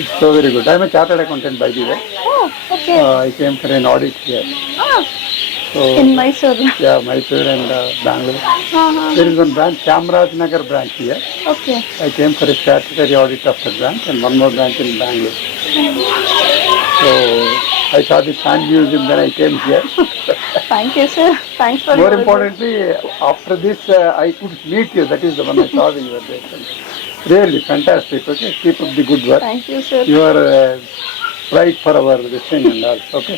It's so very good. I'm a chartered accountant by the way. Oh, okay. I came for an audit here. So, In Mysore. yeah, Mysore and Bangalore. There is one branch, Chamarajanagar branch here. Okay. I came for a statutory audit of the branch and one more branch in Bangalore. So I saw the sand museum, then I came here. Thank you, sir. Thanks for More your importantly, after this, I could meet you. That is the one I saw that you were there. Really fantastic. Okay, keep up the good work. Thank you, sir. You are right for our this thing and all. Okay.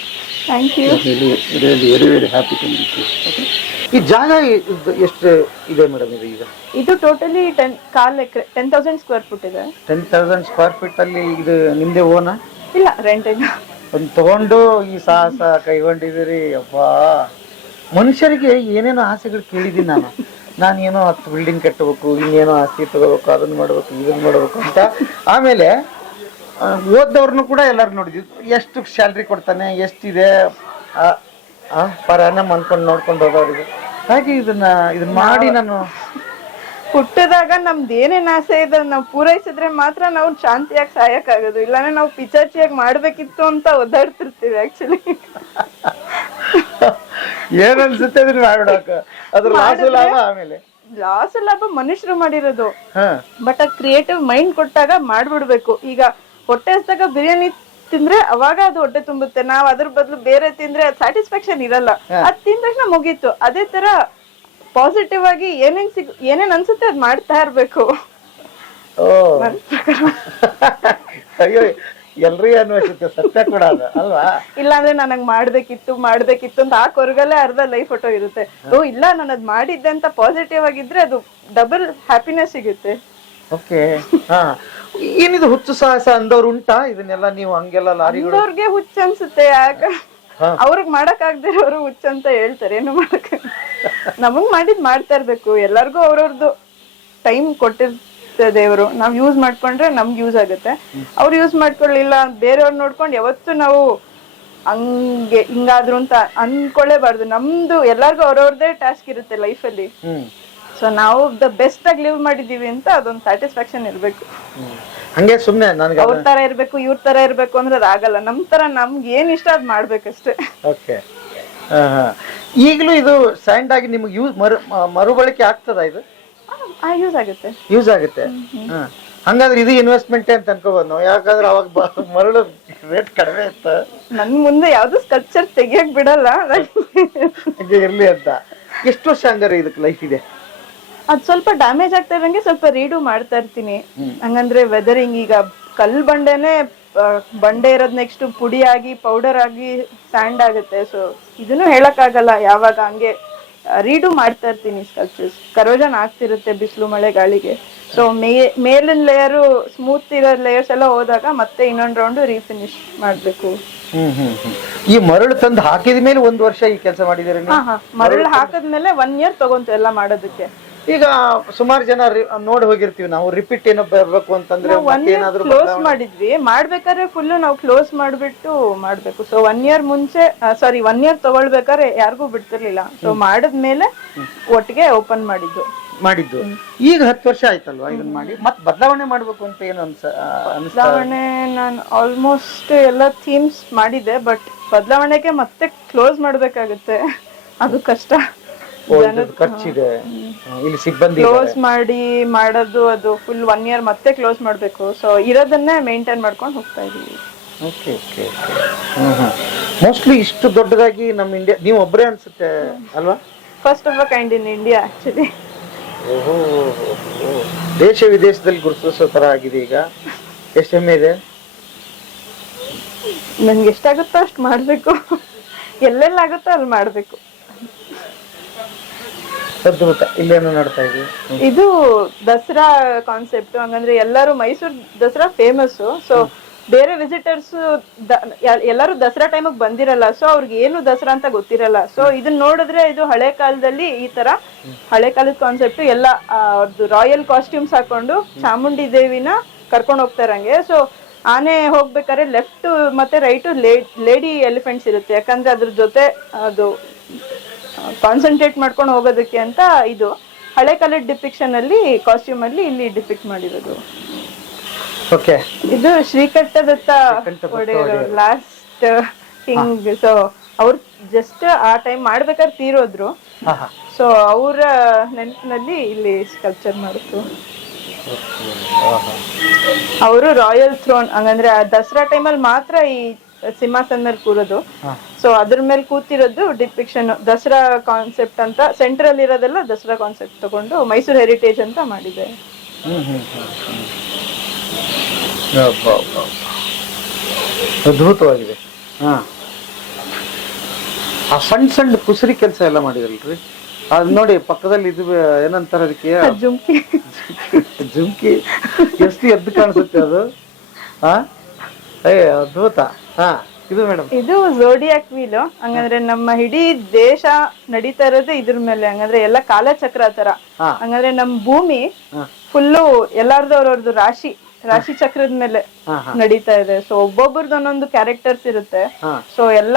Thank you. Really, really, very, very happy to meet you. Okay. ಈ ಜಾಗ ಎಷ್ಟು ಇದೆ ಮೇಡಮ್ ಇದು ಈಗ? ಇದು ಟೋಟಲಿ 10,000 ಸ್ಕ್ವೇರ್ ಫುಟ್ ಇದೆ. 10,000 ಸ್ಕ್ವೇರ್ ಫೀಟ್ ಅಲ್ಲಿ ಇದು ನಿಮ್ದೇ ಓನಾ? ಇಲ್ಲ, ರೆಂಟ್ ಇದೆ. ಒಂದು ತಗೊಂಡು ಈ ಸಾಹಸ ಕೈಗೊಂಡಿದ್ದೀರಿ. ಅಬ್ಬಾ, ಮನುಷ್ಯರಿಗೆ ಏನೇನೋ ಆಸೆಗಳು ಕೇಳಿದ್ದೀನಿ ನಾನೇನೋ 10 ಬಿಲ್ಡಿಂಗ್ ಕಟ್ಟಬೇಕು, ಇನ್ನೇನೋ ಆಸ್ತಿ ತಗೋಬೇಕು, ಅದನ್ನ ಮಾಡ್ಬೇಕು, ಇದನ್ನ ಮಾಡ್ಬೇಕು ಅಂತ. ಆಮೇಲೆ ಓದ್ದವ್ರನ್ನು ಕೂಡ ಎಲ್ಲರೂ ನೋಡಿದ್ವಿ, ಎಷ್ಟು ಸ್ಯಾಲ್ರಿ ಕೊಡ್ತಾನೆ, ಎಷ್ಟಿದೆ ಪರ್ ಅನ್ನಮ್ ಅನ್ಕೊಂಡು ನೋಡ್ಕೊಂಡು ಹೋದವ್ರಿಗೆ. ಹಾಗೆ ಇದನ್ನ ಮಾಡಿ ನಾನು ಹುಟ್ಟಿದಾಗ ನಮ್ದು ಏನೇನ್ ಆಸೆ ಇದೆ ನಾವು ಪೂರೈಸಿದ್ರೆ ಮಾತ್ರ ನಾವು ಶಾಂತಿಯಾಗಿ ಸಾಯಕ್ಕಾಗೋದು. ಇಲ್ಲಾಂದ್ರೆ ನಾವು ಪಿಚಾಚಿಯಾಗಿ ಮಾಡ್ಬೇಕಿತ್ತು ಅಂತ ಒದ್ದಾಡ್ತಿರ್ತೀವಿ ಆಕ್ಚುಲಿ. ಏನ್ ಅನ್ಸುತ್ತೆ ಅದನ್ನ ಮಾಡ್ಬಿಡಕ, ಅದ್ರ ಲಾಸ್ ಲಾಭ. ಆಮೇಲೆ ಲಾಸ್ ಲಾಭ ಮನುಷ್ಯರು ಮಾಡಿರೋದು, ಬಟ್ ಆ ಕ್ರಿಯೇಟಿವ್ ಮೈಂಡ್ ಕೊಟ್ಟಾಗ ಮಾಡ್ಬಿಡ್ಬೇಕು. ಈಗ ಹೊಟ್ಟೆ ಹಸ್ದಾಗ ಬಿರಿಯಾನಿ ತಿಂದ್ರೆ ಅವಾಗ ಅದು ಹೊಟ್ಟೆ ತುಂಬುತ್ತೆ, ನಾವ್ ಅದ್ರ ಬದಲು ಬೇರೆ ತಿಂದ್ರೆ ಅದು ಸ್ಯಾಟಿಸ್ಫ್ಯಾಕ್ಷನ್ ಇರಲ್ಲ. ಅದ್ ತಿಂದ ತಕ್ಷಣ ಮುಗೀತು. ಅದೇ ತರ ಪಾಸಿಟಿವ್ ಆಗಿ ಏನೇನ್ ಅನ್ಸುತ್ತೆ ಅದ್ ಮಾಡ್ತಾ ಇರ್ಬೇಕು. ಅಯ್ಯೋ, ಎಲ್ರಿಗೂ ಅನ್ವಯಿಸುತ್ತೆ, ಸತ್ಯ ಕೂಡ ಅದು ಅಲ್ವಾ? ಇಲ್ಲಾಂದ್ರೆ ನನಗ್ ಮಾಡ್ಬೇಕಿತ್ತು ಅಂತ ಆ ಕೊರಗಲ್ಲೇ ಅರ್ಧ ಲೈಫ್ ಫೋಟೋ ಇರುತ್ತೆ. ಓ ಇಲ್ಲ, ನಾನು ಅದ್ ಮಾಡಿದ್ದೆ ಅಂತ ಪಾಸಿಟಿವ್ ಆಗಿದ್ರೆ ಅದು ಡಬಲ್ ಹ್ಯಾಪಿನೆಸ್ ಸಿಗುತ್ತೆ. ಓಕೆ. ಏನಿದು ಹುಚ್ಚು ಸಾಹಸ ಅಂದವ್ರು ಉಂಟಾ? ಇದನ್ನೆಲ್ಲ ನೀವು ಹಂಗೆಲ್ಲ ಲಾರಿಗಳು ಅವ್ರಿಗೆ ಹುಚ್ಚ ಅನ್ಸುತ್ತೆ. ಯಾಕ ಅವ್ರಿಗೆ ಮಾಡಕ್ ಆಗದಿರೋರು ಹುಚ್ಚ ಅಂತ ಹೇಳ್ತಾರೆ. ಏನು ಮಾಡಕ್, ನಮಗ್ ಮಾಡಿದ್ ಮಾಡ್ತಾ ಇರ್ಬೇಕು. ಎಲ್ಲರಿಗೂ ಅವ್ರವ್ರದ್ದು ಟೈಮ್ ಕೊಟ್ಟಿರ್ತದೆ ದೇವರು. ನಾವ್ ಯೂಸ್ ಮಾಡ್ಕೊಂಡ್ರೆ ನಮ್ಗೆ ಯೂಸ್ ಆಗುತ್ತೆ. ಅವ್ರು ಯೂಸ್ ಮಾಡ್ಕೊಳ್ಳಿಲ್ಲ, ಬೇರೆಯವ್ರು ನೋಡ್ಕೊಂಡು ಯಾವತ್ತು ನಾವು ಹಂಗೆ ಹಿಂಗಾದ್ರು ಅಂತ ಅನ್ಕೊಳ್ಳೇಬಾರ್ದು. ನಮ್ದು ಎಲ್ಲಾರ್ಗು ಅವ್ರವ್ರದೇ ಟಾಸ್ಕ್ ಇರುತ್ತೆ ಲೈಫಲ್ಲಿ. ಸೊ ನಾವು ದ ಬೆಸ್ಟ್ ಆಗಿ ಲಿವ್ ಮಾಡಿದೀವಿ ಅಂತ ಅದೊಂದು ಸ್ಯಾಟಿಸ್ಫ್ಯಾಕ್ಷನ್ ಇರ್ಬೇಕು. ಹಂಗೆ ಸುಮ್ನೆ ನನಗೆ ಅವ್ರ ತರ ಇರ್ಬೇಕು, ಇವ್ರ ತರ ಇರ್ಬೇಕು ಅಂದ್ರೆ ಅದಾಗಲ್ಲ. ನಮ್ ತರ ನಮ್ಗೆ ಏನ್ ಇಷ್ಟ ಅದ್ ಮಾಡ್ಬೇಕಷ್ಟೇ. ಓಕೆ. ಈಗಲೂ ಇದು ಸ್ಯಾಂಡ್ ಆಗಿ ನಿಮ್ಗೆ ಮರುಬಳಕೆ ಆಗ್ತದ? ಇದು ಯೂಸ್ ಆಗುತ್ತೆ. ಯೂಸ್ ಆಗುತ್ತೆ. ಹಂಗಾದ್ರೆ ಇದು ಇನ್ವೆಸ್ಟ್ಮೆಂಟ್ ಅಂತ ಅನ್ಕೋಬಹುದು ನಾವು. ಯಾಕಂದ್ರೆ ಅವಾಗ ಮರಳು ರೇಟ್ ಕಡಿಮೆ ಇತ್ತು. ನನ್ ಮುಂದೆ ಯಾವ್ದು ಸ್ಕಲ್ಪ್ಚರ್ ತೆಗಿಯಕ್ ಬಿಡಲ್ಲ ಹಂಗೆ ಇರ್ಲಿ ಅಂತ. ಎಷ್ಟು ವರ್ಷ ಹಂಗಾರೆ ಇದಕ್ಕೆ ಲೈಫ್ ಇದೆ? ಅದ್ ಸ್ವಲ್ಪ ಡ್ಯಾಮೇಜ್ ಆಗ್ತಾ ಇರಂಗೆ ಸ್ವಲ್ಪ ರೀಡು ಮಾಡ್ತಾ ಇರ್ತೀನಿ. ಹಂಗಂದ್ರೆ ವೆದರಿಂಗ್, ಈಗ ಕಲ್ ಬಂಡೆ ಇರೋದ್ ನೆಕ್ಸ್ಟ್ ಪುಡಿ ಆಗಿ ಪೌಡರ್ ಆಗಿ ಸ್ಯಾಂಡ್ ಆಗುತ್ತೆ. ಸೊ ಇದನ್ನು ಹೇಳಕ್ ಆಗಲ್ಲ ಯಾವಾಗ. ಹಂಗೆ ರೀಡು ಮಾಡ್ತಾ ಇರ್ತೀನಿ ಸ್ಕಲ್ಪ್ಚರ್ಸ್. ಕರೋಜನ್ ಆಗ್ತಿರುತ್ತೆ ಬಿಸಿಲು ಮಳೆ ಗಾಳಿಗೆ. ಸೊ ಮೇಲಿನ ಲೇಯರು ಸ್ಮೂತ್ ಇರೋ ಲೇಯರ್ಸ್ ಎಲ್ಲ ಹೋದಾಗ ಮತ್ತೆ ಇನ್ನೊಂದ್ ರೌಂಡ್ ರೀಫಿನಿಶ್ ಮಾಡ್ಬೇಕು. ಈ ಮರಳು ತಂದು ಹಾಕಿದ ಮೇಲೆ 1 ವರ್ಷ ಈ ಕೆಲಸ ಮಾಡಿದಿರಿ? ಮರಳು ಹಾಕದ್ಮೇಲೆ 1 year ತಗೊಂತು ಎಲ್ಲ ಮಾಡೋದಕ್ಕೆ. ಈಗ ಸುಮಾರು ಜನ ನೋಡಿ ಹೋಗಿರ್ತೀವಿ ನಾವು, ರಿಪೀಟ್ ಏನೋ ಬರ್ಬೇಕು ಅಂತಂದ್ರೆ ಕ್ಲೋಸ್ ಮಾಡಿದ್ವಿ. ಮಾಡ್ಬೇಕಾದ್ರೆ ಫುಲ್ ನಾವು ಕ್ಲೋಸ್ ಮಾಡ್ಬಿಟ್ಟು ಮಾಡ್ಬೇಕು. ಸೊ 1 year ಮುಂಚೆ 1 year ತಗೊಳ್ಬೇಕಾದ್ರೆ ಯಾರಿಗೂ ಬಿಡ್ತಿರ್ಲಿಲ್ಲ. ಸೊ ಮಾಡದ್ಮೇಲೆ ಒಟ್ಟಿಗೆ ಓಪನ್ ಮಾಡಿದ್ದು. ಮಾಡಿದ್ದು. ಈಗ 10 ವರ್ಷ ಆಯ್ತಲ್ವಾ ಇದನ್ನ ಮಾಡಿ, ಮತ್ತೆ ಬದಲಾವಣೆ ಮಾಡ್ಬೇಕು ಅಂತ ಏನು ಅನಿಸ್ತಾ? ಬದಲಾವಣೆ ನಾನು ಆಲ್ಮೋಸ್ಟ್ ಎಲ್ಲ ಥೀಮ್ಸ್ ಮಾಡಿದೆ, ಬಟ್ ಬದಲಾವಣೆಗೆ ಮತ್ತೆ ಕ್ಲೋಸ್ ಮಾಡ್ಬೇಕಾಗುತ್ತೆ, ಅದು ಕಷ್ಟ. ಖರ್ಚಿದೆ, ಇಲ್ಲಿ ಸಿಬ್ಬಂದಿ ಕ್ಲೋಸ್ ಮಾಡಿ ಮಾಡೋದು ಅದು ಫುಲ್ 1 year ಮತ್ತೆ ಕ್ಲೋಸ್ ಮಾಡ್ಬೇಕು. ಸೊ ಇರೋದನ್ನೇ ಮೇಂಟೈನ್ ಮಾಡ್ಕೊಂಡು ಹೋಗ್ತಾ ಇದೀವಿ. ಓಕೆ ಓಕೆ ಮೋಸ್ಟ್ಲಿ ಇಷ್ಟು ದೊಡ್ಡದಾಗಿ ನಮ್ಮ ಇಂಡಿಯಾ ನೀವು ಒಬ್ಬರೇ ಅನ್ಸುತ್ತೆ ಅಲ್ವಾ? First of a kind in India actually. ಓಹೋ, ದೇಶ ವಿದೇಶದಲ್ಲಿ ಗುರುತಿಸೋ ತರ ಆಗಿದೆ ಈಗ. ಎಷ್ಟು ಹೆಮ್ಮೆ ಇದೆ. ನನ್ಗೆ ಎಷ್ಟಾಗುತ್ತೋ ಅಷ್ಟು ಮಾಡ್ಬೇಕು, ಎಲ್ಲೆಲ್ಲಾಗುತ್ತೋ ಅಲ್ಲಿ ಮಾಡ್ಬೇಕು. ಅದ್ಭುತ. ಇಲ್ಲೇನು ನಡ್ತಾ ಇದೆ? ಇದು ದಸರಾ ಕಾನ್ಸೆಪ್ಟ್. ಹಂಗಂದ್ರೆ ಎಲ್ಲರೂ ಮೈಸೂರು ದಸರಾ ಫೇಮಸ್. ಸೊ ಬೇರೆ ವಿಸಿಟರ್ಸ್ ಎಲ್ಲರೂ ದಸರಾ ಟೈಮಿಗೆ ಬಂದಿರಲ್ಲ, ಸೊ ಅವ್ರಿಗೆ ಏನು ದಸರಾ ಅಂತ ಗೊತ್ತಿರಲ್ಲ. ಸೊ ಇದನ್ನ ನೋಡಿದ್ರೆ ಇದು ಹಳೆ ಕಾಲದಲ್ಲಿ ಈ ತರ ಹಳೆ ಕಾಲದ ಕಾನ್ಸೆಪ್ಟ್ ಎಲ್ಲ ಅವ್ರದ್ದು ರಾಯಲ್ ಕಾಸ್ಟ್ಯೂಮ್ಸ್ ಹಾಕೊಂಡು ಚಾಮುಂಡಿ ದೇವಿನ ಕರ್ಕೊಂಡು ಹೋಗ್ತಾರಂಗೆ. ಸೊ ಆನೆ ಹೋಗ್ಬೇಕಾದ್ರೆ ಲೆಫ್ಟ್ ಮತ್ತೆ ರೈಟ್ ಲೇಡಿ ಎಲಿಫೆಂಟ್ಸ್ ಇರುತ್ತೆ, ಯಾಕಂದ್ರೆ ಅದ್ರ ಜೊತೆ ಅದು ಕಾನ್ಸಂಟ್ರೇಟ್ ಮಾಡ್ಕೊಂಡು ಹೋಗೋದಕ್ಕೆ ಅಂತ ಇದು ಹಳೆ ಕಾಲದ ಡಿಪಿಕ್ಷನ್ ಅಲ್ಲಿ ಕಾಸ್ಟ್ಯೂಮ್ ಅಲ್ಲಿ ಇಲ್ಲಿ ಡಿಪಿಕ್ಟ್ ಮಾಡಿರೋದು. ಓಕೆ, ಇದು ಶ್ರೀಕಂಠದತ್ತ ಒಡೆಯರು ಲಾಸ್ಟ್ ಕಿಂಗ್. ಸೊ ಅವ್ರು ಜಸ್ಟ್ ಆ ಟೈಮ್ ಮಾಡ್ಬೇಕಾದ್ರೆ ತೀರೋದ್ರು. ಸೊ ಅವರ ನೆನಪಿನಲ್ಲಿ ಇಲ್ಲಿ ಸ್ಕಲ್ಪ್ಚರ್ ಮಾಡಿತ್ತು. ಅವರು ರಾಯಲ್ ಥ್ರೋನ್, ಹಂಗಂದ್ರೆ ಆ ದಸರಾ ಟೈಮಲ್ಲಿ ಮಾತ್ರ ಈ ಸಿಂಹಾಸನ ಮೇಲೆ ಕೂರೋದು. ಸೊ ಅದ್ರ ಮೇಲೆ ಕೂತಿರೋದು ಡಿಪಿಕ್ಷನ್ ದಸರಾ ಕಾನ್ಸೆಪ್ಟ್ ಅಂತ. ಸೆಂಟ್ರಲ್ ಇರೋದೆಲ್ಲ ದಸರಾ ಕಾನ್ಸೆಪ್ಟ್ ತಗೊಂಡು ಮೈಸೂರು ಹೆರಿಟೇಜ್ ಅಂತ ಮಾಡಿದೆ. ಅದ್ಭುತವಾಗಿದೆ. ಆ ಸಣ್ಣ ಸಣ್ಣ ಕುಸರಿ ಕೆಲಸ ಎಲ್ಲ ಮಾಡಿದ್ರಲ್ರಿ, ಅದ್ ನೋಡಿ ಪಕ್ಕದಲ್ಲಿ ಇದು ಏನಂತಾರ ಅದಕ್ಕೆ, ಜುಮ್ಕಿ. ಜುಮ್ಕಿ ಎಷ್ಟು ಎದ್ದು ಕಾಣಿಸುತ್ತೆ ಅದು. ಅದ್ಭುತ. ಇದು ಮೇಡಮ್, ಇದು ಝೋಡಿಯಾಕ್ ವೀಲ್. ಹಂಗಂದ್ರೆ ನಮ್ಮ ಇಡೀ ದೇಶ ನಡೀತಾ ಇರೋದು ಇದ್ರ ಮೇಲೆ. ಹಂಗಂದ್ರೆ ಎಲ್ಲ ಕಾಲಚಕ್ರ ತರ. ಹಂಗಂದ್ರೆ ನಮ್ ಭೂಮಿ ಫುಲ್ಲು ಎಲ್ಲಾರ್ದು ಅವ್ರವ್ರದ್ದು ರಾಶಿ ಚಕ್ರದ ಮೇಲೆ ನಡೀತಾ ಇದೆ. ಸೊ ಒಬ್ಬೊಬ್ರದ್ದು ಒಂದೊಂದು ಕ್ಯಾರೆಕ್ಟರ್ಸ್ ಇರುತ್ತೆ. ಸೊ ಎಲ್ಲ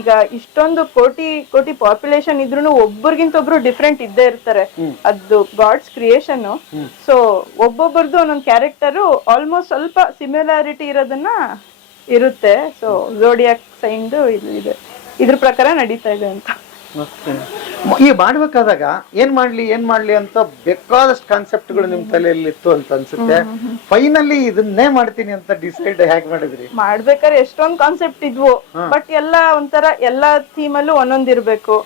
ಈಗ ಇಷ್ಟೊಂದು ಕೋಟಿ ಪಾಪ್ಯುಲೇಷನ್ ಇದ್ರೂ ಒಬ್ಬರಿಗಿಂತ ಒಬ್ರು ಡಿಫ್ರೆಂಟ್ ಇದ್ದೇ ಇರ್ತಾರೆ. ಅದು ಗಾಡ್ಸ್ ಕ್ರಿಯೇಷನ್. ಸೊ ಒಬ್ಬೊಬ್ರದ್ದು ಒಂದೊಂದು ಕ್ಯಾರೆಕ್ಟರ್ ಆಲ್ಮೋಸ್ಟ್ ಸ್ವಲ್ಪ ಸಿಮಿಲಾರಿಟಿ ಇರೋದನ್ನ ಇರುತ್ತೆ. ಸೊ ಝೋಡಿಯಾಕ್ ಸೈನ್ಡ್ ಇದೆ, ಇದ್ರ ಪ್ರಕಾರ ನಡೀತಾ ಇದೆ ಅಂತ. ಈ ಮಾಡ್ಬೇಕಾದಾಗ ಏನ್ ಮಾಡ್ಲಿ ಅಂತ ಬೇಕಾದಷ್ಟು ಕಾನ್ಸೆಪ್ಟ್ಗಳು ನಿಮ್ ತಲೆಯಲ್ಲಿ ಇತ್ತು ಅಂತ ಅನ್ಸುತ್ತೆ. ಫೈನಲಿ ಇದನ್ನೇ ಮಾಡ್ತೀನಿ ಅಂತ ಡಿಸೈಡ್ ಹೇಗ್ ಮಾಡಿದ್ರಿ? ಮಾಡ್ಬೇಕಾದ್ರೆ ಎಷ್ಟೊಂದ್ ಕಾನ್ಸೆಪ್ಟ್ ಇದ್ವು, ಬಟ್ ಎಲ್ಲ ಒಂಥರ ಎಲ್ಲಾ ಥೀಮ್ ಅಲ್ಲೂ ಒಂದೊಂದ್ ಇರ್ಬೇಕು.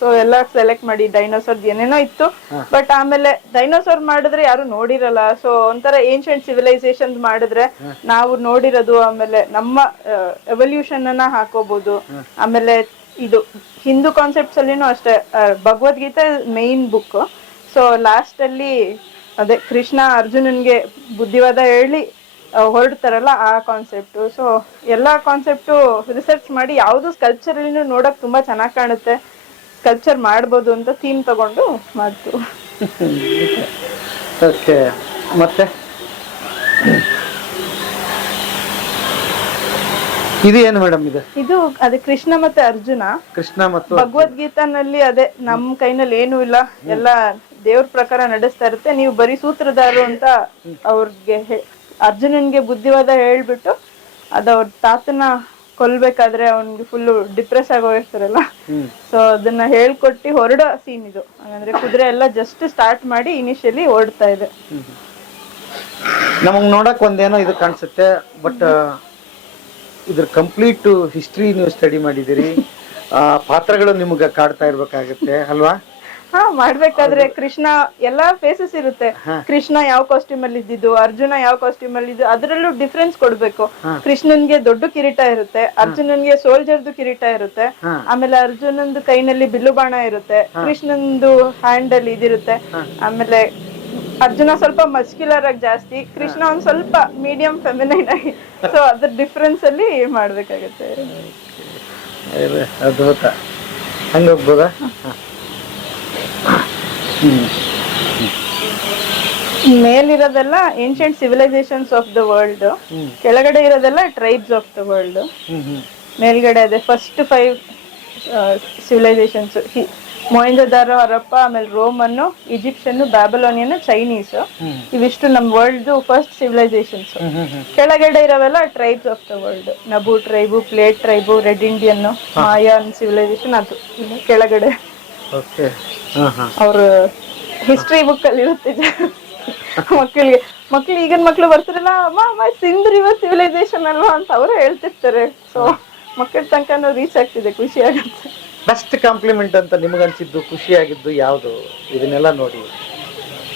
ಸೊ ಎಲ್ಲ ಸೆಲೆಕ್ಟ್ ಮಾಡಿ ಡೈನೋಸಾರ್ ಏನೇನೋ ಇತ್ತು, ಬಟ್ ಆಮೇಲೆ ಡೈನೋಸಾರ್ ಮಾಡಿದ್ರೆ ಯಾರು ನೋಡಿರಲ್ಲ. ಸೊ ಒಂಥರ ಏನ್ಷಿಯಂಟ್ ಸಿವಿಲೈಸೇಷನ್ ಮಾಡಿದ್ರೆ ನಾವು ನೋಡಿರೋದು, ಆಮೇಲೆ ನಮ್ಮ ಎವಲ್ಯೂಷನ್ ಅನ್ನ ಹಾಕೋಬಹುದು. ಆಮೇಲೆ ಇದು ಹಿಂದೂ ಕಾನ್ಸೆಪ್ಟ್ಸ್ ಅಲ್ಲಿನೂ ಅಷ್ಟೇ, Bhagavad Gita main book. So last ಅಲ್ಲಿ ಅದೇ ಕೃಷ್ಣ ಅರ್ಜುನನ್ಗೆ ಬುದ್ಧಿವಾದ ಹೇಳಿ ಹೊರಡ್ತಾರಲ್ಲ ಆ ಕಾನ್ಸೆಪ್ಟ್. ಸೊ ಎಲ್ಲಾ ಕಾನ್ಸೆಪ್ಟು ರಿಸರ್ಚ್ ಮಾಡಿ ಯಾವ್ದು ಸ್ಕಲ್ಪ್ಚರ್ ಅಲ್ಲಿ ನೋಡಕ್ ತುಂಬಾ ಚೆನ್ನಾಗಿ ಕಾಣುತ್ತೆ, ಸ್ಕಲ್ಪ್ಚರ್ ಮಾಡ್ಬೋದು ಅಂತ ಥೀಮ್ ತಗೊಂಡು ಮಾಡ್ತು. ಓಕೆ, ಮತ್ತೆ ಇದು ಏನು ಮೇಡಮ್? ಇದು ಅದೇ ಕೃಷ್ಣ ಮತ್ತೆ ಅರ್ಜುನ. ಕೃಷ್ಣ ಮತ್ತು ಭಗವದ್ಗೀತಾನಲ್ಲಿ ಅದೇ ನಮ್ ಕೈನಲ್ಲಿ ಏನು ಇಲ್ಲ, ಎಲ್ಲ ದೇವ್ರ ಪ್ರಕಾರ ನಡೆಸ್ತಾ ಇರುತ್ತೆ. ನೀವು ಬರೀ ಸೂತ್ರಧಾರು ಅಂತ ಅವ್ರಿಗೆ ಅರ್ಜುನನ್ಗೆ ಬುದ್ಧಿವಾದ ಹೇಳ್ಬಿಟ್ಟು ಅದ ಅವ್ರ ತಾತನ ಕೊಲ್ಬೇಕಾದ್ರೆ ಅವ್ನಿಗೆ ಫುಲ್ಲು ಡಿಪ್ರೆಸ್ ಆಗೋಗಿರ್ತಾರಲ್ಲ. ಸೊ ಅದನ್ನ ಹೇಳ್ಕೊಟ್ಟು ಹೊರಡೋ ಸೀನ್ ಇದು. ಹಾಗಂದ್ರೆ ಕುದುರೆ ಎಲ್ಲ ಜಸ್ಟ್ ಸ್ಟಾರ್ಟ್ ಮಾಡಿ ಇನಿಷಿಯಲಿ ಓಡ್ತಾ ಇದೆ. ನಮಗ್ ನೋಡಕ್ ಒಂದೇನೋ ಇದು ಕಾಣಿಸುತ್ತೆ, ಬಟ್ ಇದ್ರ ಕಂಪ್ಲೀಟ್ ಹಿಸ್ಟ್ರಿ ನೀವು ಸ್ಟಡಿ ಮಾಡಿದಿರಿ. ಪಾತ್ರಗಳು ನಿಮ್ಗೆ ಕಾಡ್ತಾ ಇರ್ಬೇಕಾಗತ್ತೆ ಅಲ್ವಾ? ಮಾಡ್ಬೇಕಾದ್ರೆ ಕೃಷ್ಣ ಎಲ್ಲಾ ಫೇಸಸ್ ಇರುತ್ತೆ. ಕೃಷ್ಣ ಯಾವ ಕಾಸ್ಟ್ಯೂಮ್ ಅಲ್ಲಿ ಇದ್ದಿದ್ದು, ಅರ್ಜುನ ಯಾವ ಕಾಸ್ಟ್ಯೂಮ್ ಅಲ್ಲಿ ಇದ್ದು, ಅದ್ರಲ್ಲೂ ಡಿಫ್ರೆನ್ಸ್ ಕೊಡ್ಬೇಕು. ಕೃಷ್ಣನ್ಗೆ ದೊಡ್ಡ ಕಿರೀಟ ಇರುತ್ತೆ, ಅರ್ಜುನನ್ಗೆ ಸೋಲ್ಜರ್ದು ಕಿರೀಟ ಇರುತ್ತೆ, ಆಮೇಲೆ ಅರ್ಜುನಂದು ಕೈನಲ್ಲಿ ಬಿಲ್ಲು ಬಾಣ ಇರುತ್ತೆ, ಕೃಷ್ಣಂದು ಹ್ಯಾಂಡ್ ಅಲ್ಲಿ ಇದಿರುತ್ತೆ. ಆಮೇಲೆ ಅರ್ಜುನ ಸ್ವಲ್ಪ ಮಸ್ಕ್ಯುಲರ್ ಆಗಿ ಜಾಸ್ತಿ, ಕೃಷ್ಣ ಒಂದ್ ಸ್ವಲ್ಪ ಮೀಡಿಯಂ ಫೆಮಿನೈನ್ ಆಗಿ. ಸೊ ಅದ್ರ ಡಿಫ್ರೆನ್ಸ್ ಅಲ್ಲಿ ಮಾಡ್ಬೇಕಾಗತ್ತೆ. ಅದ್ಭುತ. ಹಂಗೋಗ್ಬೋದಾ? ಮೇಲಿರೋದೆಲ್ಲ ancient civilizations of the world, ಕೆಳಗಡೆ ಇರೋದೆಲ್ಲ ಟ್ರೈಬ್ಸ್ ಆಫ್ ದ ವರ್ಲ್ಡ್. ಮೇಲ್ಗಡೆ ಅದೇ ಫಸ್ಟ್ 5 ಸಿವಿಲೈಸೇಷನ್ಸ್. ಮೊಹೆಂಜೊದಾರೋ, ಹರಪ್ಪ, ಆಮೇಲೆ ರೋಮನ್ನು, ಈಜಿಪ್ಷಿಯನ್, ಬ್ಯಾಬಿಲೋನಿಯನ್, ಚೈನೀಸ್, ಇವಿಷ್ಟು ನಮ್ ವರ್ಲ್ಡ್ ಫಸ್ಟ್ ಸಿವಿಲೈಸೇಷನ್ಸ್. ಕೆಳಗಡೆ ಇರೋವೆಲ್ಲ ಟ್ರೈಬ್ಸ್ ಆಫ್ ದ ವರ್ಲ್ಡ್. ನಬು tribe, plate tribe, red Indian, Mayan civilisation, ಅದು ಇನ್ನು ಕೆಳಗಡೆ ಓಕೆ. ಅವ್ರ ಹಿಸ್ಟ್ರಿ ಬುಕ್ ಅಲ್ಲಿ ಇರುತ್ತೆ ಮಕ್ಳು ಈಗಿನ ಮಕ್ಳು ಬರ್ತಾರಲ್ಲ, ಅಮ್ಮ ಸಿಂಧ್ ರಿವರ್ ಸಿವಿಲೈಸೇಷನ್ ಅಲ್ವಾ ಅಂತ ಅವರೇ ಹೇಳ್ತಿರ್ತಾರೆ. ಸೊ ಮಕ್ಕಳ ತನಕ ರೀಚ್ ಆಗ್ತಿದೆ, ಖುಷಿ ಆಗುತ್ತೆ. ಬೆಸ್ಟ್ ಕಾಂಪ್ಲಿಮೆಂಟ್ ಅಂತ ನಿಮಗನ್ಸಿದ್ದು, ಖುಷಿಯಾಗಿದ್ದು ಯಾವುದು ಇದನ್ನೆಲ್ಲ ನೋಡಿ?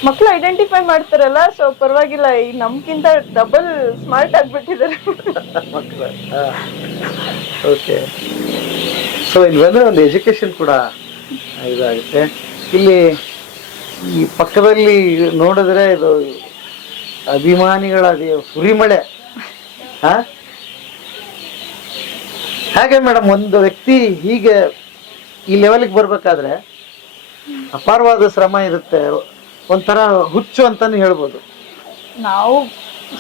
ಮಕ್ಳು ಐಡೆಂಟಿಫೈ ಮಾಡ್ತಾರಲ್ಲ, ಸೊ ಪರವಾಗಿಲ್ಲ, ಈ ನಮ್ಗಿಂತ ಡಬಲ್ ಸ್ಮಾರ್ಟ್ ಆಗ್ಬಿಟ್ಟಿದ್ದಾರೆ ಮಕ್ಕಳು. ಓಕೆ. ಸೊ ಇಲ್ಲಿ ಬಂದ್ರೆ ಒಂದು ಎಜುಕೇಶನ್ ಕೂಡ ಇದಾಗುತ್ತೆ. ಇಲ್ಲಿ ಈ ಪಕ್ಕದಲ್ಲಿ ನೋಡಿದ್ರೆ ಇದು ಅಭಿಮಾನಿಗಳ ಸುರಿಮಳೆ. ಹಾಗೆ ಮೇಡಮ್, ಒಂದು ವ್ಯಕ್ತಿ ಹೀಗೆ ಈ ಲೆವೆಲ್ಗೆ ಬರ್ಬೇಕಾದ್ರೆ ಅಪಾರವಾದ ಶ್ರಮ ಇರುತ್ತೆ, ಒಂಥರ ಹುಚ್ಚು ಅಂತಾನು ಹೇಳ್ಬೋದು. ನಾವು